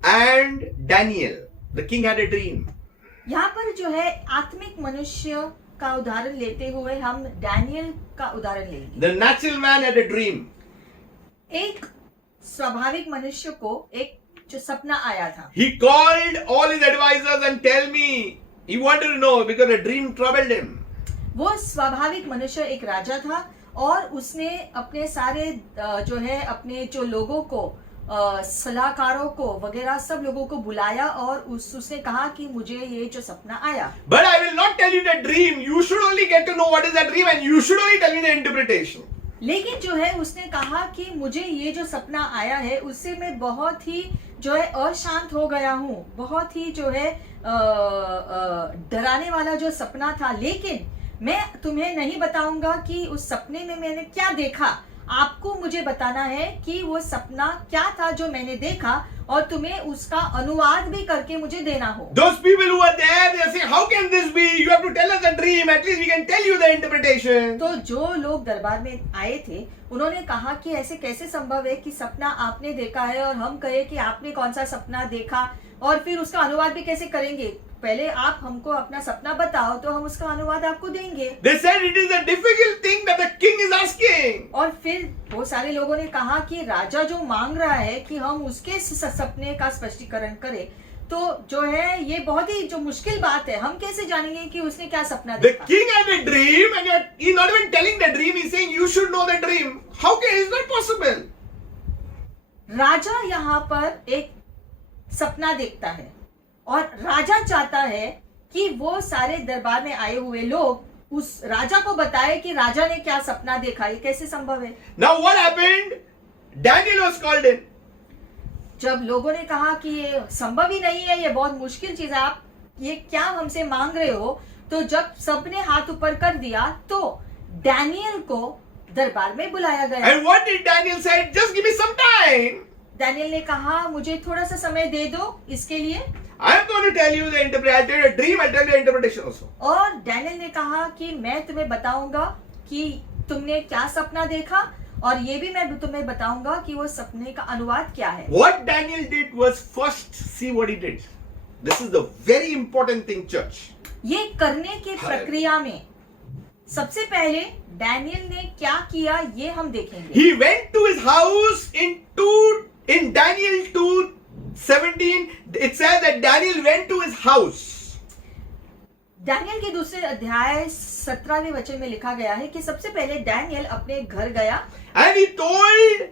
and Daniel. The king had a dream. यहाँ पर जो है आत्मिक मनुष्य का उदाहरण लेते हुए हम डैनियल का उदाहरण लेंगे। The natural man had a dream. एक स्वाभाविक मनुष्य को एक जो सपना आया था, He called all his advisors and tell me. He wanted to know because the dream troubled him. वो स्वाभाविक मनुष्य एक राजा था और उसने अपने सारे जो है अपने जो लोगों को सलाहकारों को वगैरह सब लोगों को बुलाया और उसने कहा कि मुझे ये जो सपना आया। But I will not tell you the dream. You should only get to know what is that dream and you should only tell me the interpretation. लेकिन जो है उसने कहा कि मुझे ये जो सपना आया है उससे मैं बहुत ही जो है अशांत हो गया हूँ, बहुत ही जो है डराने वाला जो सपना था, लेकिन मैं तुम्हें नहीं बताऊंगा कि उस सपने में मैंने क्या देखा। आपको मुझे बताना है कि वो सपना क्या था जो मैंने देखा और तुम्हें उसका अनुवाद भी करके मुझे देना हो। Those people who are there, they are saying, how can this be? You have to tell us the dream. At least we can tell you the interpretation. तो जो लोग दरबार में आए थे उन्होंने कहा कि ऐसे कैसे संभव है कि सपना आपने देखा है और हम कहे कि आपने कौन सा सपना देखा और फिर उसका अनुवाद भी कैसे करेंगे। पहले आप हमको अपना सपना बताओ तो हम उसका अनुवाद आपको देंगे। They said it is a difficult thing that the king is asking. और फिर वो सारे लोगों ने कहा कि राजा जो मांग रहा है कि हम उसके सपने का स्पष्टीकरण करें, तो जो है ये बहुत ही जो मुश्किल बात है, हम कैसे जानेंगे कि उसने क्या सपना The देखा। king had a dream and he's not even telling the dream. He's saying you should know the dream. How can is that possible? राजा यहाँ पर एक सपना देखता है और राजा चाहता है कि वो सारे दरबार में आए हुए लोग उस राजा को बताए कि राजा ने क्या सपना देखा। ये कैसे संभव है। Now what happened? Daniel was called in. जब लोगों ने कहा कि ये संभव ही नहीं है, ये बहुत मुश्किल चीज है, आप ये क्या हमसे मांग रहे हो? तो जब सबने हाथ ऊपर कर दिया तो डैनियल को दरबार में बुलाया गया। And what did Daniel say? Just give me some time. Daniel ने कहा मुझे थोड़ा सा समय दे दो इसके लिए। I'm going to tell you the interpretation. I'll tell you a dream, I'll tell you the interpretation also. और डैनियल ने कहा कि मैं तुम्हें बताऊंगा कि तुमने क्या सपना देखा और ये भी मैं तुम्हें बताऊंगा कि वो सपने का अनुवाद क्या है। What Daniel did was first see what he did. This is the very important thing, church. ये करने की प्रक्रिया में सबसे पहले डैनियल ने क्या किया ये हम देखेंगे। He went to his house in Daniel 2:17. It says that Daniel went to his house. Daniel के दूसरे अध्याय 17वें वचन में लिखा गया है कि सबसे पहले डैनियल अपने घर गया And he told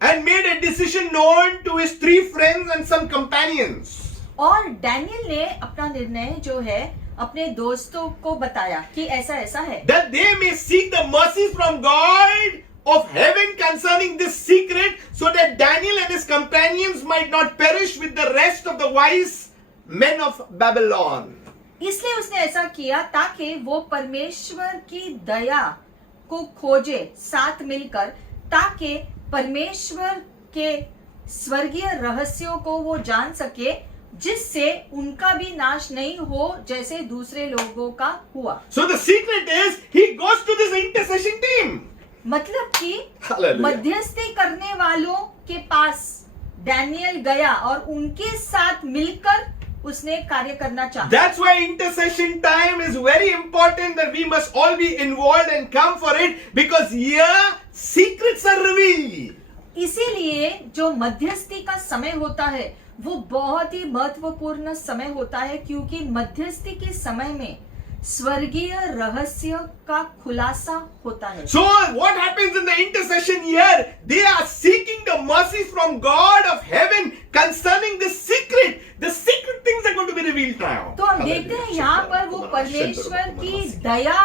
and made a decision known to his 3 friends and some companions. और डैनियल ने अपना निर्णय जो है अपने दोस्तों को बताया कि ऐसा ऐसा है, That they may seek the mercies from God of heaven concerning this secret, so that Daniel and his companions might not perish with the rest of the wise men of Babylon. इसलिए उसने ऐसा किया ताकि वो परमेश्वर की दया को खोजे साथ मिलकर, ताकि परमेश्वर के स्वर्गीय रहस्यों को वो जान सके, जिससे उनका भी नाश नहीं हो जैसे दूसरे लोगों का हुआ। So the secret is he goes to this intercession team. मतलब कि Hallelujah. मध्यस्थी करने वालों के पास डैनियल गया और उनके साथ मिलकर उसने कार्य करना चाहा। That's why intercession time is very important, that we must all be involved and come for it, because here secrets are revealed. इसीलिए जो मध्यस्थी का समय होता है वो बहुत ही महत्वपूर्ण समय होता है, क्योंकि मध्यस्थी के समय में स्वर्गीय रहस्य का खुलासा होता है। So what happens in the intercession here? They are seeking the mercies from God of heaven concerning the secret. The secret things are going to be revealed now. तो हम देखते हैं यहाँ पर वो परमेश्वर की दया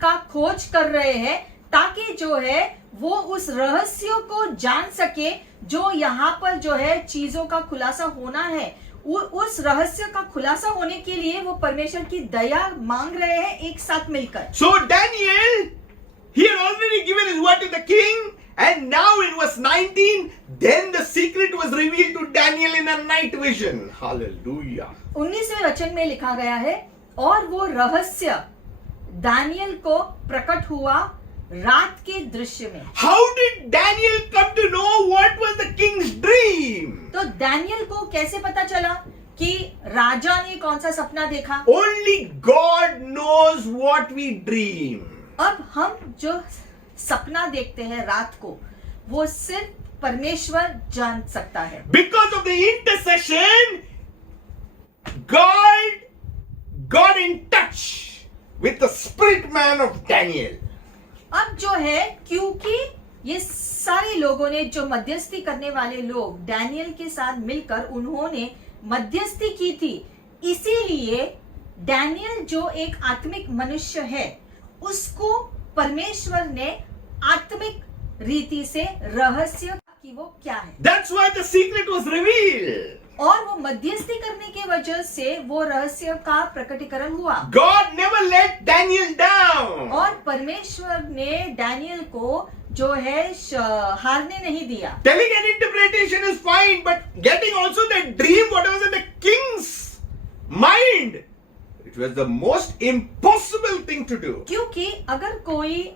का खोज कर रहे हैं, ताकि जो है वो उस रहस्य को जान सके, जो यहाँ पर जो है चीजों का खुलासा होना है। उस रहस्य का खुलासा होने के लिए वो परमेश्वर की दया मांग रहे हैं एक साथ मिलकर। So Daniel, he had already given his word to the king, and now in verse 19, then the secret was revealed to Daniel in a night vision. Hallelujah. 19वें वचन में लिखा गया है, और वो रहस्य दानियल को प्रकट हुआ रात के दृश्य में। How did Daniel come to know what was the king's dream? तो डैनियल को कैसे पता चला कि राजा ने कौन सा सपना देखा? Only God knows what we dream. अब हम जो सपना देखते हैं रात को, वो सिर्फ परमेश्वर जान सकता है। Because of the intercession, God got in touch with the spirit man of Daniel. अब जो है, क्योंकि ये सारे लोगों ने, जो मध्यस्थी करने वाले लोग डैनियल के साथ मिलकर उन्होंने मध्यस्थी की थी, इसीलिए डैनियल जो एक आत्मिक मनुष्य है, उसको परमेश्वर ने आत्मिक रीति से रहस्य कि वो क्या है, That's why the secret was revealed. और वो मध्यस्थी करने की वजह से वो रहस्य का प्रकटीकरण हुआ। God never let Daniel down. और परमेश्वर ने डैनियल को जो है हारने नहीं दिया। Telling an interpretation is fine, but getting also the dream, what was in the king's mind, it was the most impossible thing to do. क्योंकि अगर कोई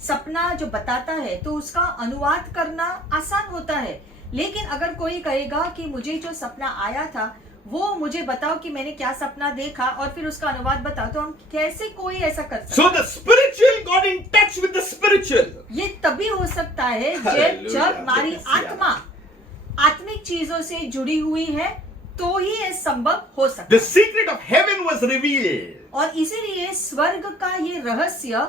सपना जो बताता है तो उसका अनुवाद करना आसान होता है, लेकिन अगर कोई कहेगा कि मुझे जो सपना आया था वो मुझे बताओ कि मैंने क्या सपना देखा और फिर उसका अनुवाद बताओ, तो हम कैसे कोई ऐसा कर सकते? So the spiritual got in touch with the spiritual. ये तभी हो सकता है Hallelujah. जब हमारी आत्मा आत्मिक चीजों से जुड़ी हुई है, तो ही ये संभव हो सकता The है। secret of heaven was revealed. और इसीलिए स्वर्ग का ये रहस्य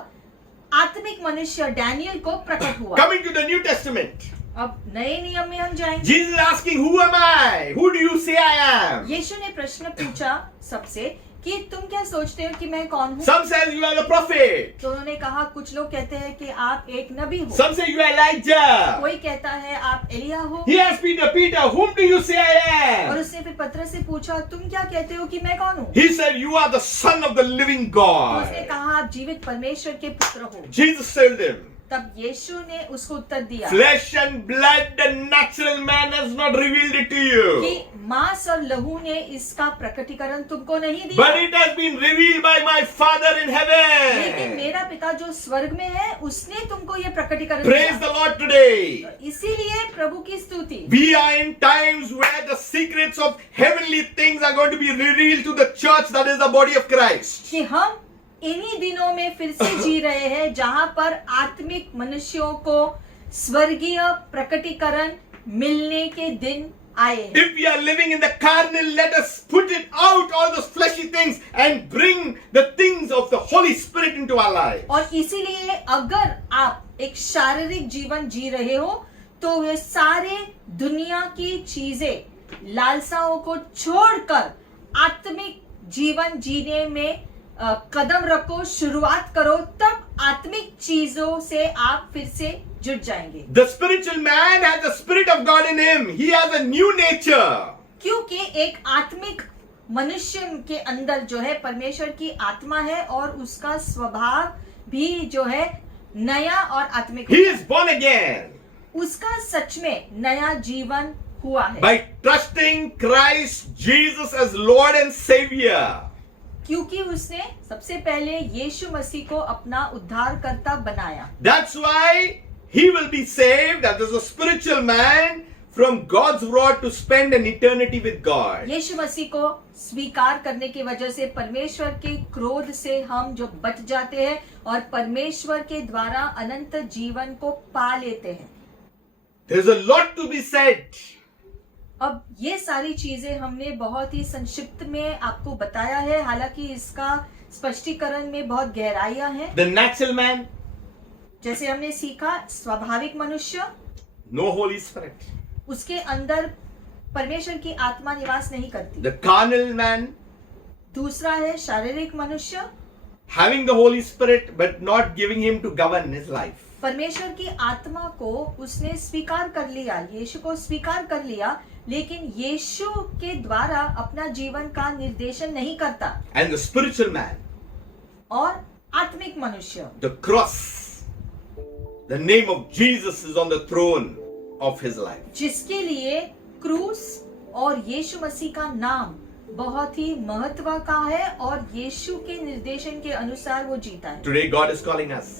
आत्मिक मनुष्य डैनियल को प्रकट हुआ। Coming to the New Testament, अब नए नियम में हम जाएंगे। Jesus is asking, who am I? Who do you say I am? यीशु ने प्रश्न पूछा सबसे कि तुम क्या सोचते हो कि मैं कौन हूँ? Some says you are the prophet. तो उन्होंने कहा, कुछ लोग कहते हैं कि आप एक नबी हो, Some say you are Elijah. कोई कहता है आप एलिया हो। He asked Peter, whom do you say I और am? उसने फिर पतरस से पूछा, तुम क्या कहते हो कि मैं कौन हूँ? He said, you are the son of the living तो उसने God. कहा, आप जीवित परमेश्वर के पुत्र हो। Jesus told him, तब यीशु ने उसको उत्तर दिया flesh and blood, the natural man has not revealed it to कि you. मांस और लहू ने इसका प्रकटीकरण तुमको नहीं दिया, But it has been revealed by my Father in लेकिन heaven. मेरा पिता जो स्वर्ग में है उसने तुमको ये प्रकटीकरण Praise दिया। the Lord today. इसीलिए प्रभु की स्तुति। We are in times where the secrets of heavenly things are going to be revealed to the church, that is the body of Christ. कि हम इन्हीं दिनों में फिर से जी रहे हैं जहां पर आत्मिक मनुष्यों को स्वर्गीय प्रकटीकरण मिलने के दिन आए हैं। If we are living in the carnal, let us put it out, all those fleshy things, and bring the things of the Holy Spirit into our lives. और इसीलिए अगर आप एक शारीरिक जीवन जी रहे हो तो वे सारे दुनिया की चीजें, लालसाओं को छोड़कर आत्मिक जीवन जीने में कदम रखो, शुरुआत करो, तब आत्मिक चीजों से आप फिर से जुड़ जाएंगे। The spiritual man has the Spirit of God in him. He has a new nature. क्योंकि एक आत्मिक मनुष्य के अंदर जो है परमेश्वर की आत्मा है और उसका स्वभाव भी जो है नया और आत्मिक He is born again उसका सच में नया जीवन हुआ है by trusting Christ Jesus as Lord and Savior. क्योंकि उसने सबसे पहले यीशु मसीह को अपना उद्धारकर्ता बनाया। That's why he will be saved as a spiritual man from God's rod to spend an eternity with God. यीशु मसीह को स्वीकार करने की वजह से परमेश्वर के क्रोध से हम जो बच जाते हैं और परमेश्वर के द्वारा अनंत जीवन को पा लेते हैं। There's a lot to be said. अब ये सारी चीजें हमने बहुत ही संक्षिप्त में आपको बताया है, हालांकि इसका स्पष्टीकरण में बहुत गहराइयां हैं। The natural man, जैसे हमने सीखा, स्वाभाविक मनुष्य, no Holy Spirit. उसके अंदर परमेश्वर की आत्मा निवास नहीं करती। The carnal man, दूसरा है शारीरिक मनुष्य, having the Holy Spirit but not giving him to govern his life. परमेश्वर की आत्मा को उसने स्वीकार कर लिया, यीशु को स्वीकार कर लिया, लेकिन यीशु के द्वारा अपना जीवन का निर्देशन नहीं करता। And the spiritual man, और आत्मिक मनुष्य, the cross, the name of Jesus is on the throne of his life. जिसके लिए क्रूस और यीशु मसीह का नाम बहुत ही महत्व का है और यीशु के निर्देशन के अनुसार वो जीता है। Today God is calling us.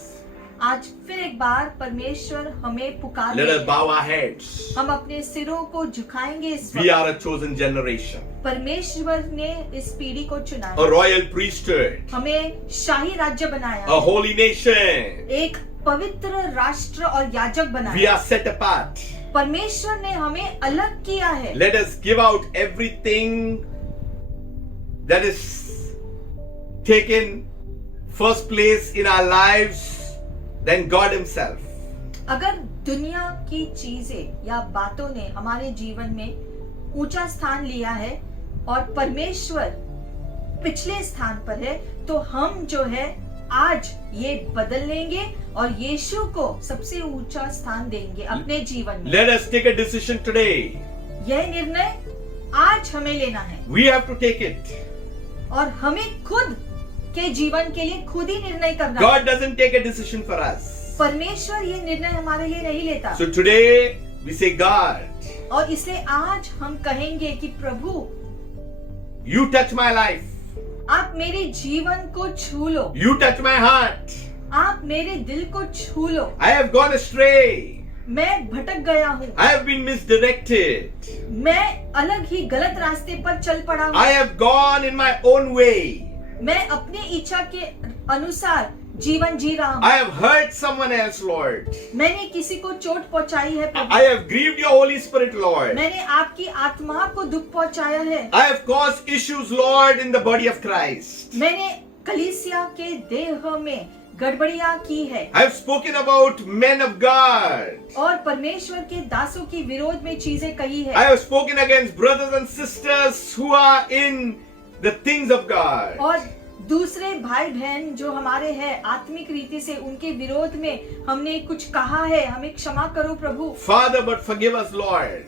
आज फिर एक बार परमेश्वर हमें पुकार Let रहे us हैं। bow our heads. हम अपने सिरों को झुकाएंगे इस We वक्त। are a chosen generation, परमेश्वर ने इस पीढ़ी को चुना a है, royal priesthood, हमें शाही राज्य बनाया a है, holy nation. एक पवित्र राष्ट्र और याजक We बनाया are set apart. परमेश्वर ने हमें अलग किया है। Let us give out everything that is taken first place in our lives than God himself. अगर दुनिया की चीजें या बातों ने हमारे जीवन में ऊंचा स्थान लिया है और परमेश्वर पिछले स्थान पर है, तो हम जो है आज ये बदल लेंगे और यीशु को सबसे ऊंचा स्थान देंगे अपने जीवन में। Let us take a decision today. यह निर्णय आज हमें लेना है We have to take it. और हमें खुद के जीवन के लिए खुद ही निर्णय करना है। God doesn't take a decision for us. परमेश्वर ये निर्णय हमारे लिए नहीं लेता। So today we say, God, और इसलिए आज हम कहेंगे कि प्रभु, you touch my life. आप मेरे जीवन को छू लो, You touch my heart. आप मेरे दिल को छू लो। I have gone astray. मैं भटक गया हूँ, I have been misdirected. मैं अलग ही गलत रास्ते पर चल पड़ा हूँ, I have gone in my own way. मैं अपनी इच्छा के अनुसार जीवन जी रहा हूँ, I have hurt someone else, Lord. मैंने किसी को चोट पहुंचाई है प्रभु, I have grieved your Holy Spirit, Lord. मैंने आपकी आत्मा को दुख पहुंचाया है, I have caused issues, Lord, in the body of Christ. मैंने कलीसिया के देह में गड़बड़ियां की है I have spoken about men of God. और परमेश्वर के दासों की विरोध में चीजें कही I है। have spoken against brothers and sisters who are in the things of God. और दूसरे भाई बहन जो हमारे हैं आत्मिक रीति से उनके विरोध में हमने कुछ कहा है, हमें क्षमा करो प्रभु। Father, but forgive us, Lord.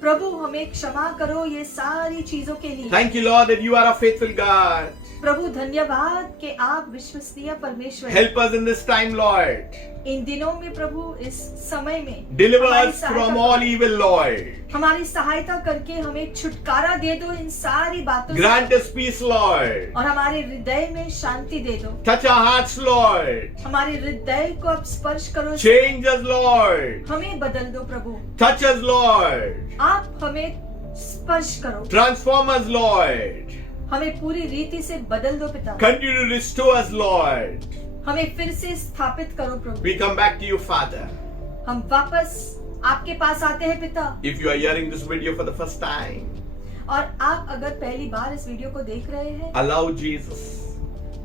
प्रभु हमें क्षमा करो ये सारी चीजों के लिए। Thank you, Lord, that you are a faithful God. प्रभु धन्यवाद कि आप विश्वसनीय परमेश्वर हैं। Help us in this time, Lord. इन दिनों में प्रभु इस समय में Deliver हमारी us सहायता from करो। all evil, Lord. हमारी सहायता करके हमें छुटकारा दे दो इन सारी बातों Grant से us peace, Lord. और हमारे हृदय में शांति दे दो। Touch our hearts, Lord. हमारे हृदय को अब स्पर्श करो। Change us, Lord. हमें बदल दो प्रभु। Touch us, Lord. आप हमें स्पर्श करो। Transform us, Lord. हमें पूरी रीति से बदल दो पिता। Continue to restore us, Lord. हमें फिर से स्थापित करो प्रभु। We come back to you, Father. हम वापस आपके पास आते हैं पिता। If you are hearing this video for the first time, और आप अगर पहली बार इस वीडियो को देख रहे हैं allow Jesus.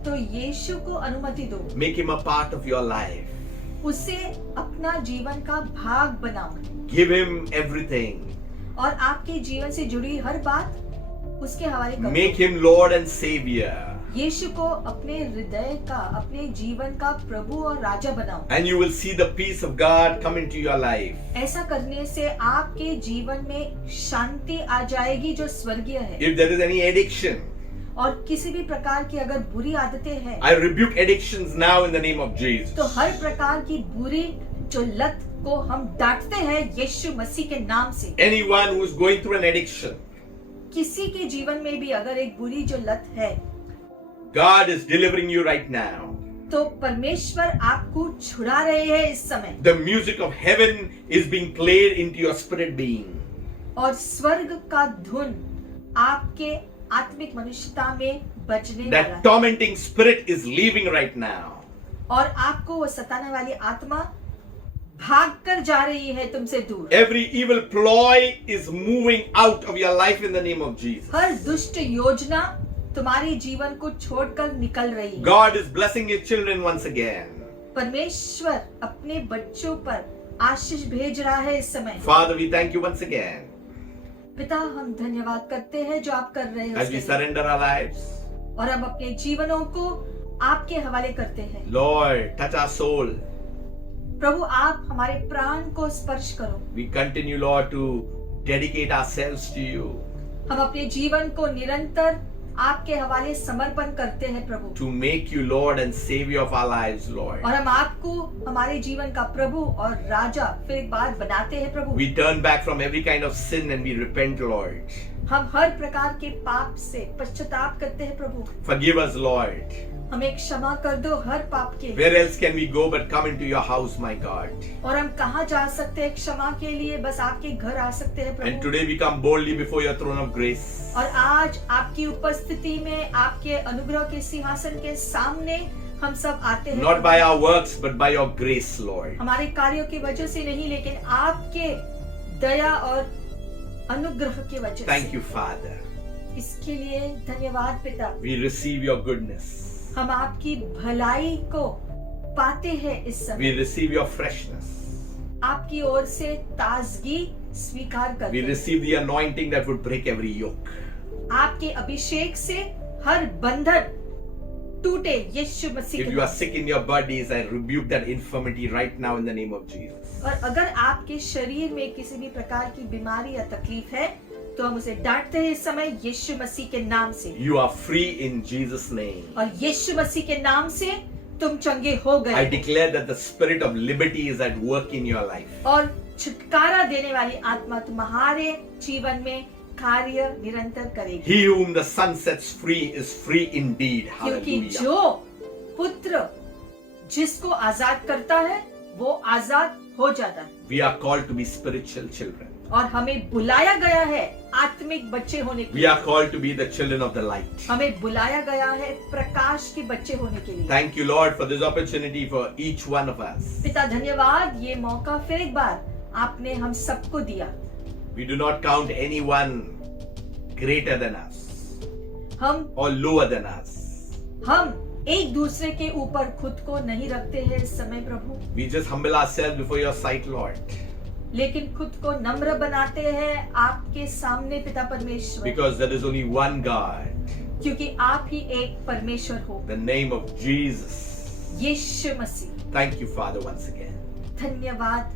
तो यीशु को अनुमति दो। Make him a part of your life. उसे अपना जीवन का भाग बनाओ Give him everything. और आपके जीवन से जुड़ी हर बात उसके हवाले करो। Make him Lord and Savior. यीशु को अपने हृदय का, अपने जीवन का प्रभु और राजा बनाओ। And you will see the peace of God come into your life. ऐसा करने से आपके जीवन में शांति आ जाएगी जो स्वर्गीय है। If there is any addiction, और किसी भी प्रकार की अगर बुरी आदतें हैं I rebuke addictions now in the name of Jesus. तो हर प्रकार की बुरी जो लत को हम डांटते हैं यीशु मसीह के नाम से। Anyone who is going through an addiction, किसी के जीवन में भी अगर एक बुरी जो लत है God is delivering you right now. तो परमेश्वर आपको छुड़ा रहे हैं इस समय। The music of heaven is being played into your spirit being. और स्वर्ग का धुन आपके आत्मिक मनुष्यता में बजने वाला That है। tormenting spirit is leaving right now. और आपको वो सताने वाली आत्मा भाग कर जा रही है तुमसे दूर। Every evil ploy is moving out of your life in the name of Jesus. हर दुष्ट योजना तुम्हारे जीवन को छोड़कर निकल रही है। God is blessing his children once again. परमेश्वर अपने बच्चों पर आशीष भेज रहा है इस समय। Father, we thank you once again पिता हम धन्यवाद करते हैं जो आप कर रहे हैं as we उसके लिए। surrender our lives. और हम अपने जीवनों को आपके हवाले करते हैं। Lord, touch our soul. प्रभु आप हमारे प्राण को स्पर्श करो। We continue, Lord, to dedicate ourselves to you, हम अपने जीवन को निरंतर आपके हवाले समर्पण करते हैं प्रभु। to make you Lord and Savior of our lives, Lord. और हम आपको हमारे जीवन का प्रभु और राजा फिर एक बार बनाते हैं प्रभु। We turn back from every kind of sin and we repent, Lord. हम हर प्रकार के पाप से पश्चाताप करते हैं प्रभु। Forgive us, Lord. हमें क्षमा कर दो हर पाप के लिए। Where else can we go but come into your house, my God? और हम कहाँ जा सकते हैं क्षमा के लिए? बस आपके घर आ सकते हैं And Prabhu. today we come boldly before your throne of grace. और आज आपकी उपस्थिति में आपके अनुग्रह के सिंहासन के सामने हम सब आते हैं। Not by our works, but by your grace, Lord. हमारे कार्यों की वजह से नहीं लेकिन आपके दया और अनुग्रह की वजह Thank से। you, Father. इसके लिए धन्यवाद पिता। We receive your goodness. हम आपकी भलाई को पाते हैं इस We समय। receive your freshness. आपकी ओर से ताजगी स्वीकार We करते हैं। receive the anointing that would break every yoke. आपके अभिषेक से हर बंधन टूटे यीशु मसीह If के you are नाम। sick in your bodies, I rebuke that infirmity right now in the name of Jesus. और अगर आपके शरीर में किसी भी प्रकार की बीमारी या तकलीफ है तो हम उसे डांटते हैं इस समय यीशु मसीह के नाम से। You are free in Jesus' name. और यीशु मसीह के नाम से तुम चंगे हो I गए। declare that the spirit of liberty is at work in your life. और छुटकारा देने वाली आत्मा तुम्हारे जीवन में कार्य निरंतर करेगी। He whom the Son sets free is free indeed. क्योंकि Hallelujah. जो पुत्र जिसको आजाद करता है वो आजाद हो जाता है। We are called to be spiritual children. और हमें बुलाया गया है आत्मिक बच्चे होने के We लिए। are called to be the children of the light. हमें बुलाया गया है प्रकाश के बच्चे होने के लिए। Thank you, Lord, for this opportunity for each one of us. पिता धन्यवाद, ये मौका फिर एक बार आपने हम सबको दिया। We do not count anyone greater than us हम or lower than us. एक दूसरे के ऊपर खुद को नहीं रखते हैं इस समय प्रभु, We just humble ourselves before your sight, Lord, लेकिन खुद को नम्र बनाते हैं आपके सामने पिता परमेश्वर। because there is only one God. क्योंकि आप ही एक परमेश्वर हो, In the name of Jesus. Yeshu Masih. Thank you, Father, once again. धन्यवाद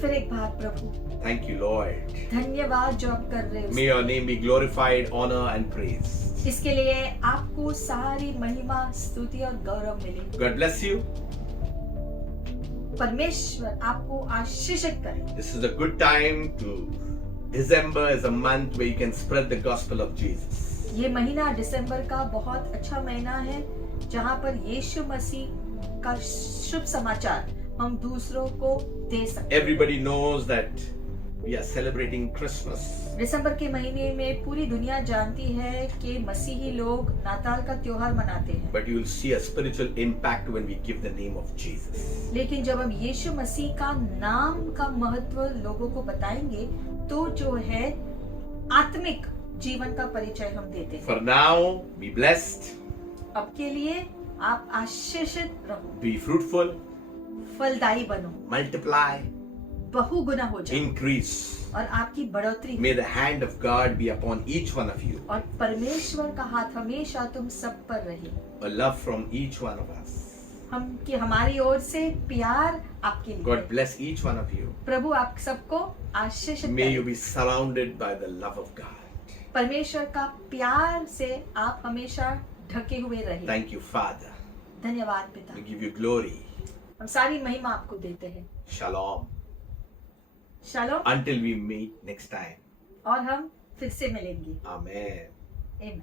फिर एक बार प्रभु, Thank you, Lord. धन्यवाद जो आप कर रहे May हो। your name be glorified, honor, and praise. इसके लिए आपको सारी महिमा, स्तुति और गौरव मिले। God bless you. परमेश्वर आपको आशीषित करे। This is a good time to. December is a month where you can spread the gospel of Jesus. ये महीना दिसंबर का बहुत अच्छा महीना है जहाँ पर यीशु मसीह का शुभ समाचार हम दूसरों को दे सकते हैं। Everybody knows that we are celebrating Christmas. दिसंबर के महीने में पूरी दुनिया जानती है कि मसीही लोग नाताल का त्योहार मनाते हैं, But you will see a spiritual impact when we give the name of Jesus. लेकिन जब हम यीशु मसीह का नाम का महत्व लोगों को बताएंगे तो जो है आत्मिक जीवन का परिचय हम देते हैं। For now, be blessed, अब के लिए आप आशीषित रहो, be fruitful, फलदायी बनो, multiply, बहुगुना हो जाओ increase. और आपकी बढ़ोतरी हो। May the hand of God be upon each one of you. और परमेश्वर का हाथ हमेशा तुम सब पर रहे। A love from each one of us. हमारी ओर से प्यार आपके लिए। God bless each one of you. प्रभु आप सबको आशीषित May you करे। be surrounded by the love of God. परमेश्वर का प्यार से आप हमेशा ढके हुए रहे। Thank you, Father. धन्यवाद पिता, We give you glory. हम सारी महिमा आपको देते हैं। Shalom. Shalom. Until we meet next time. और हम फिर से मिलेंगे। Amen. आमीन।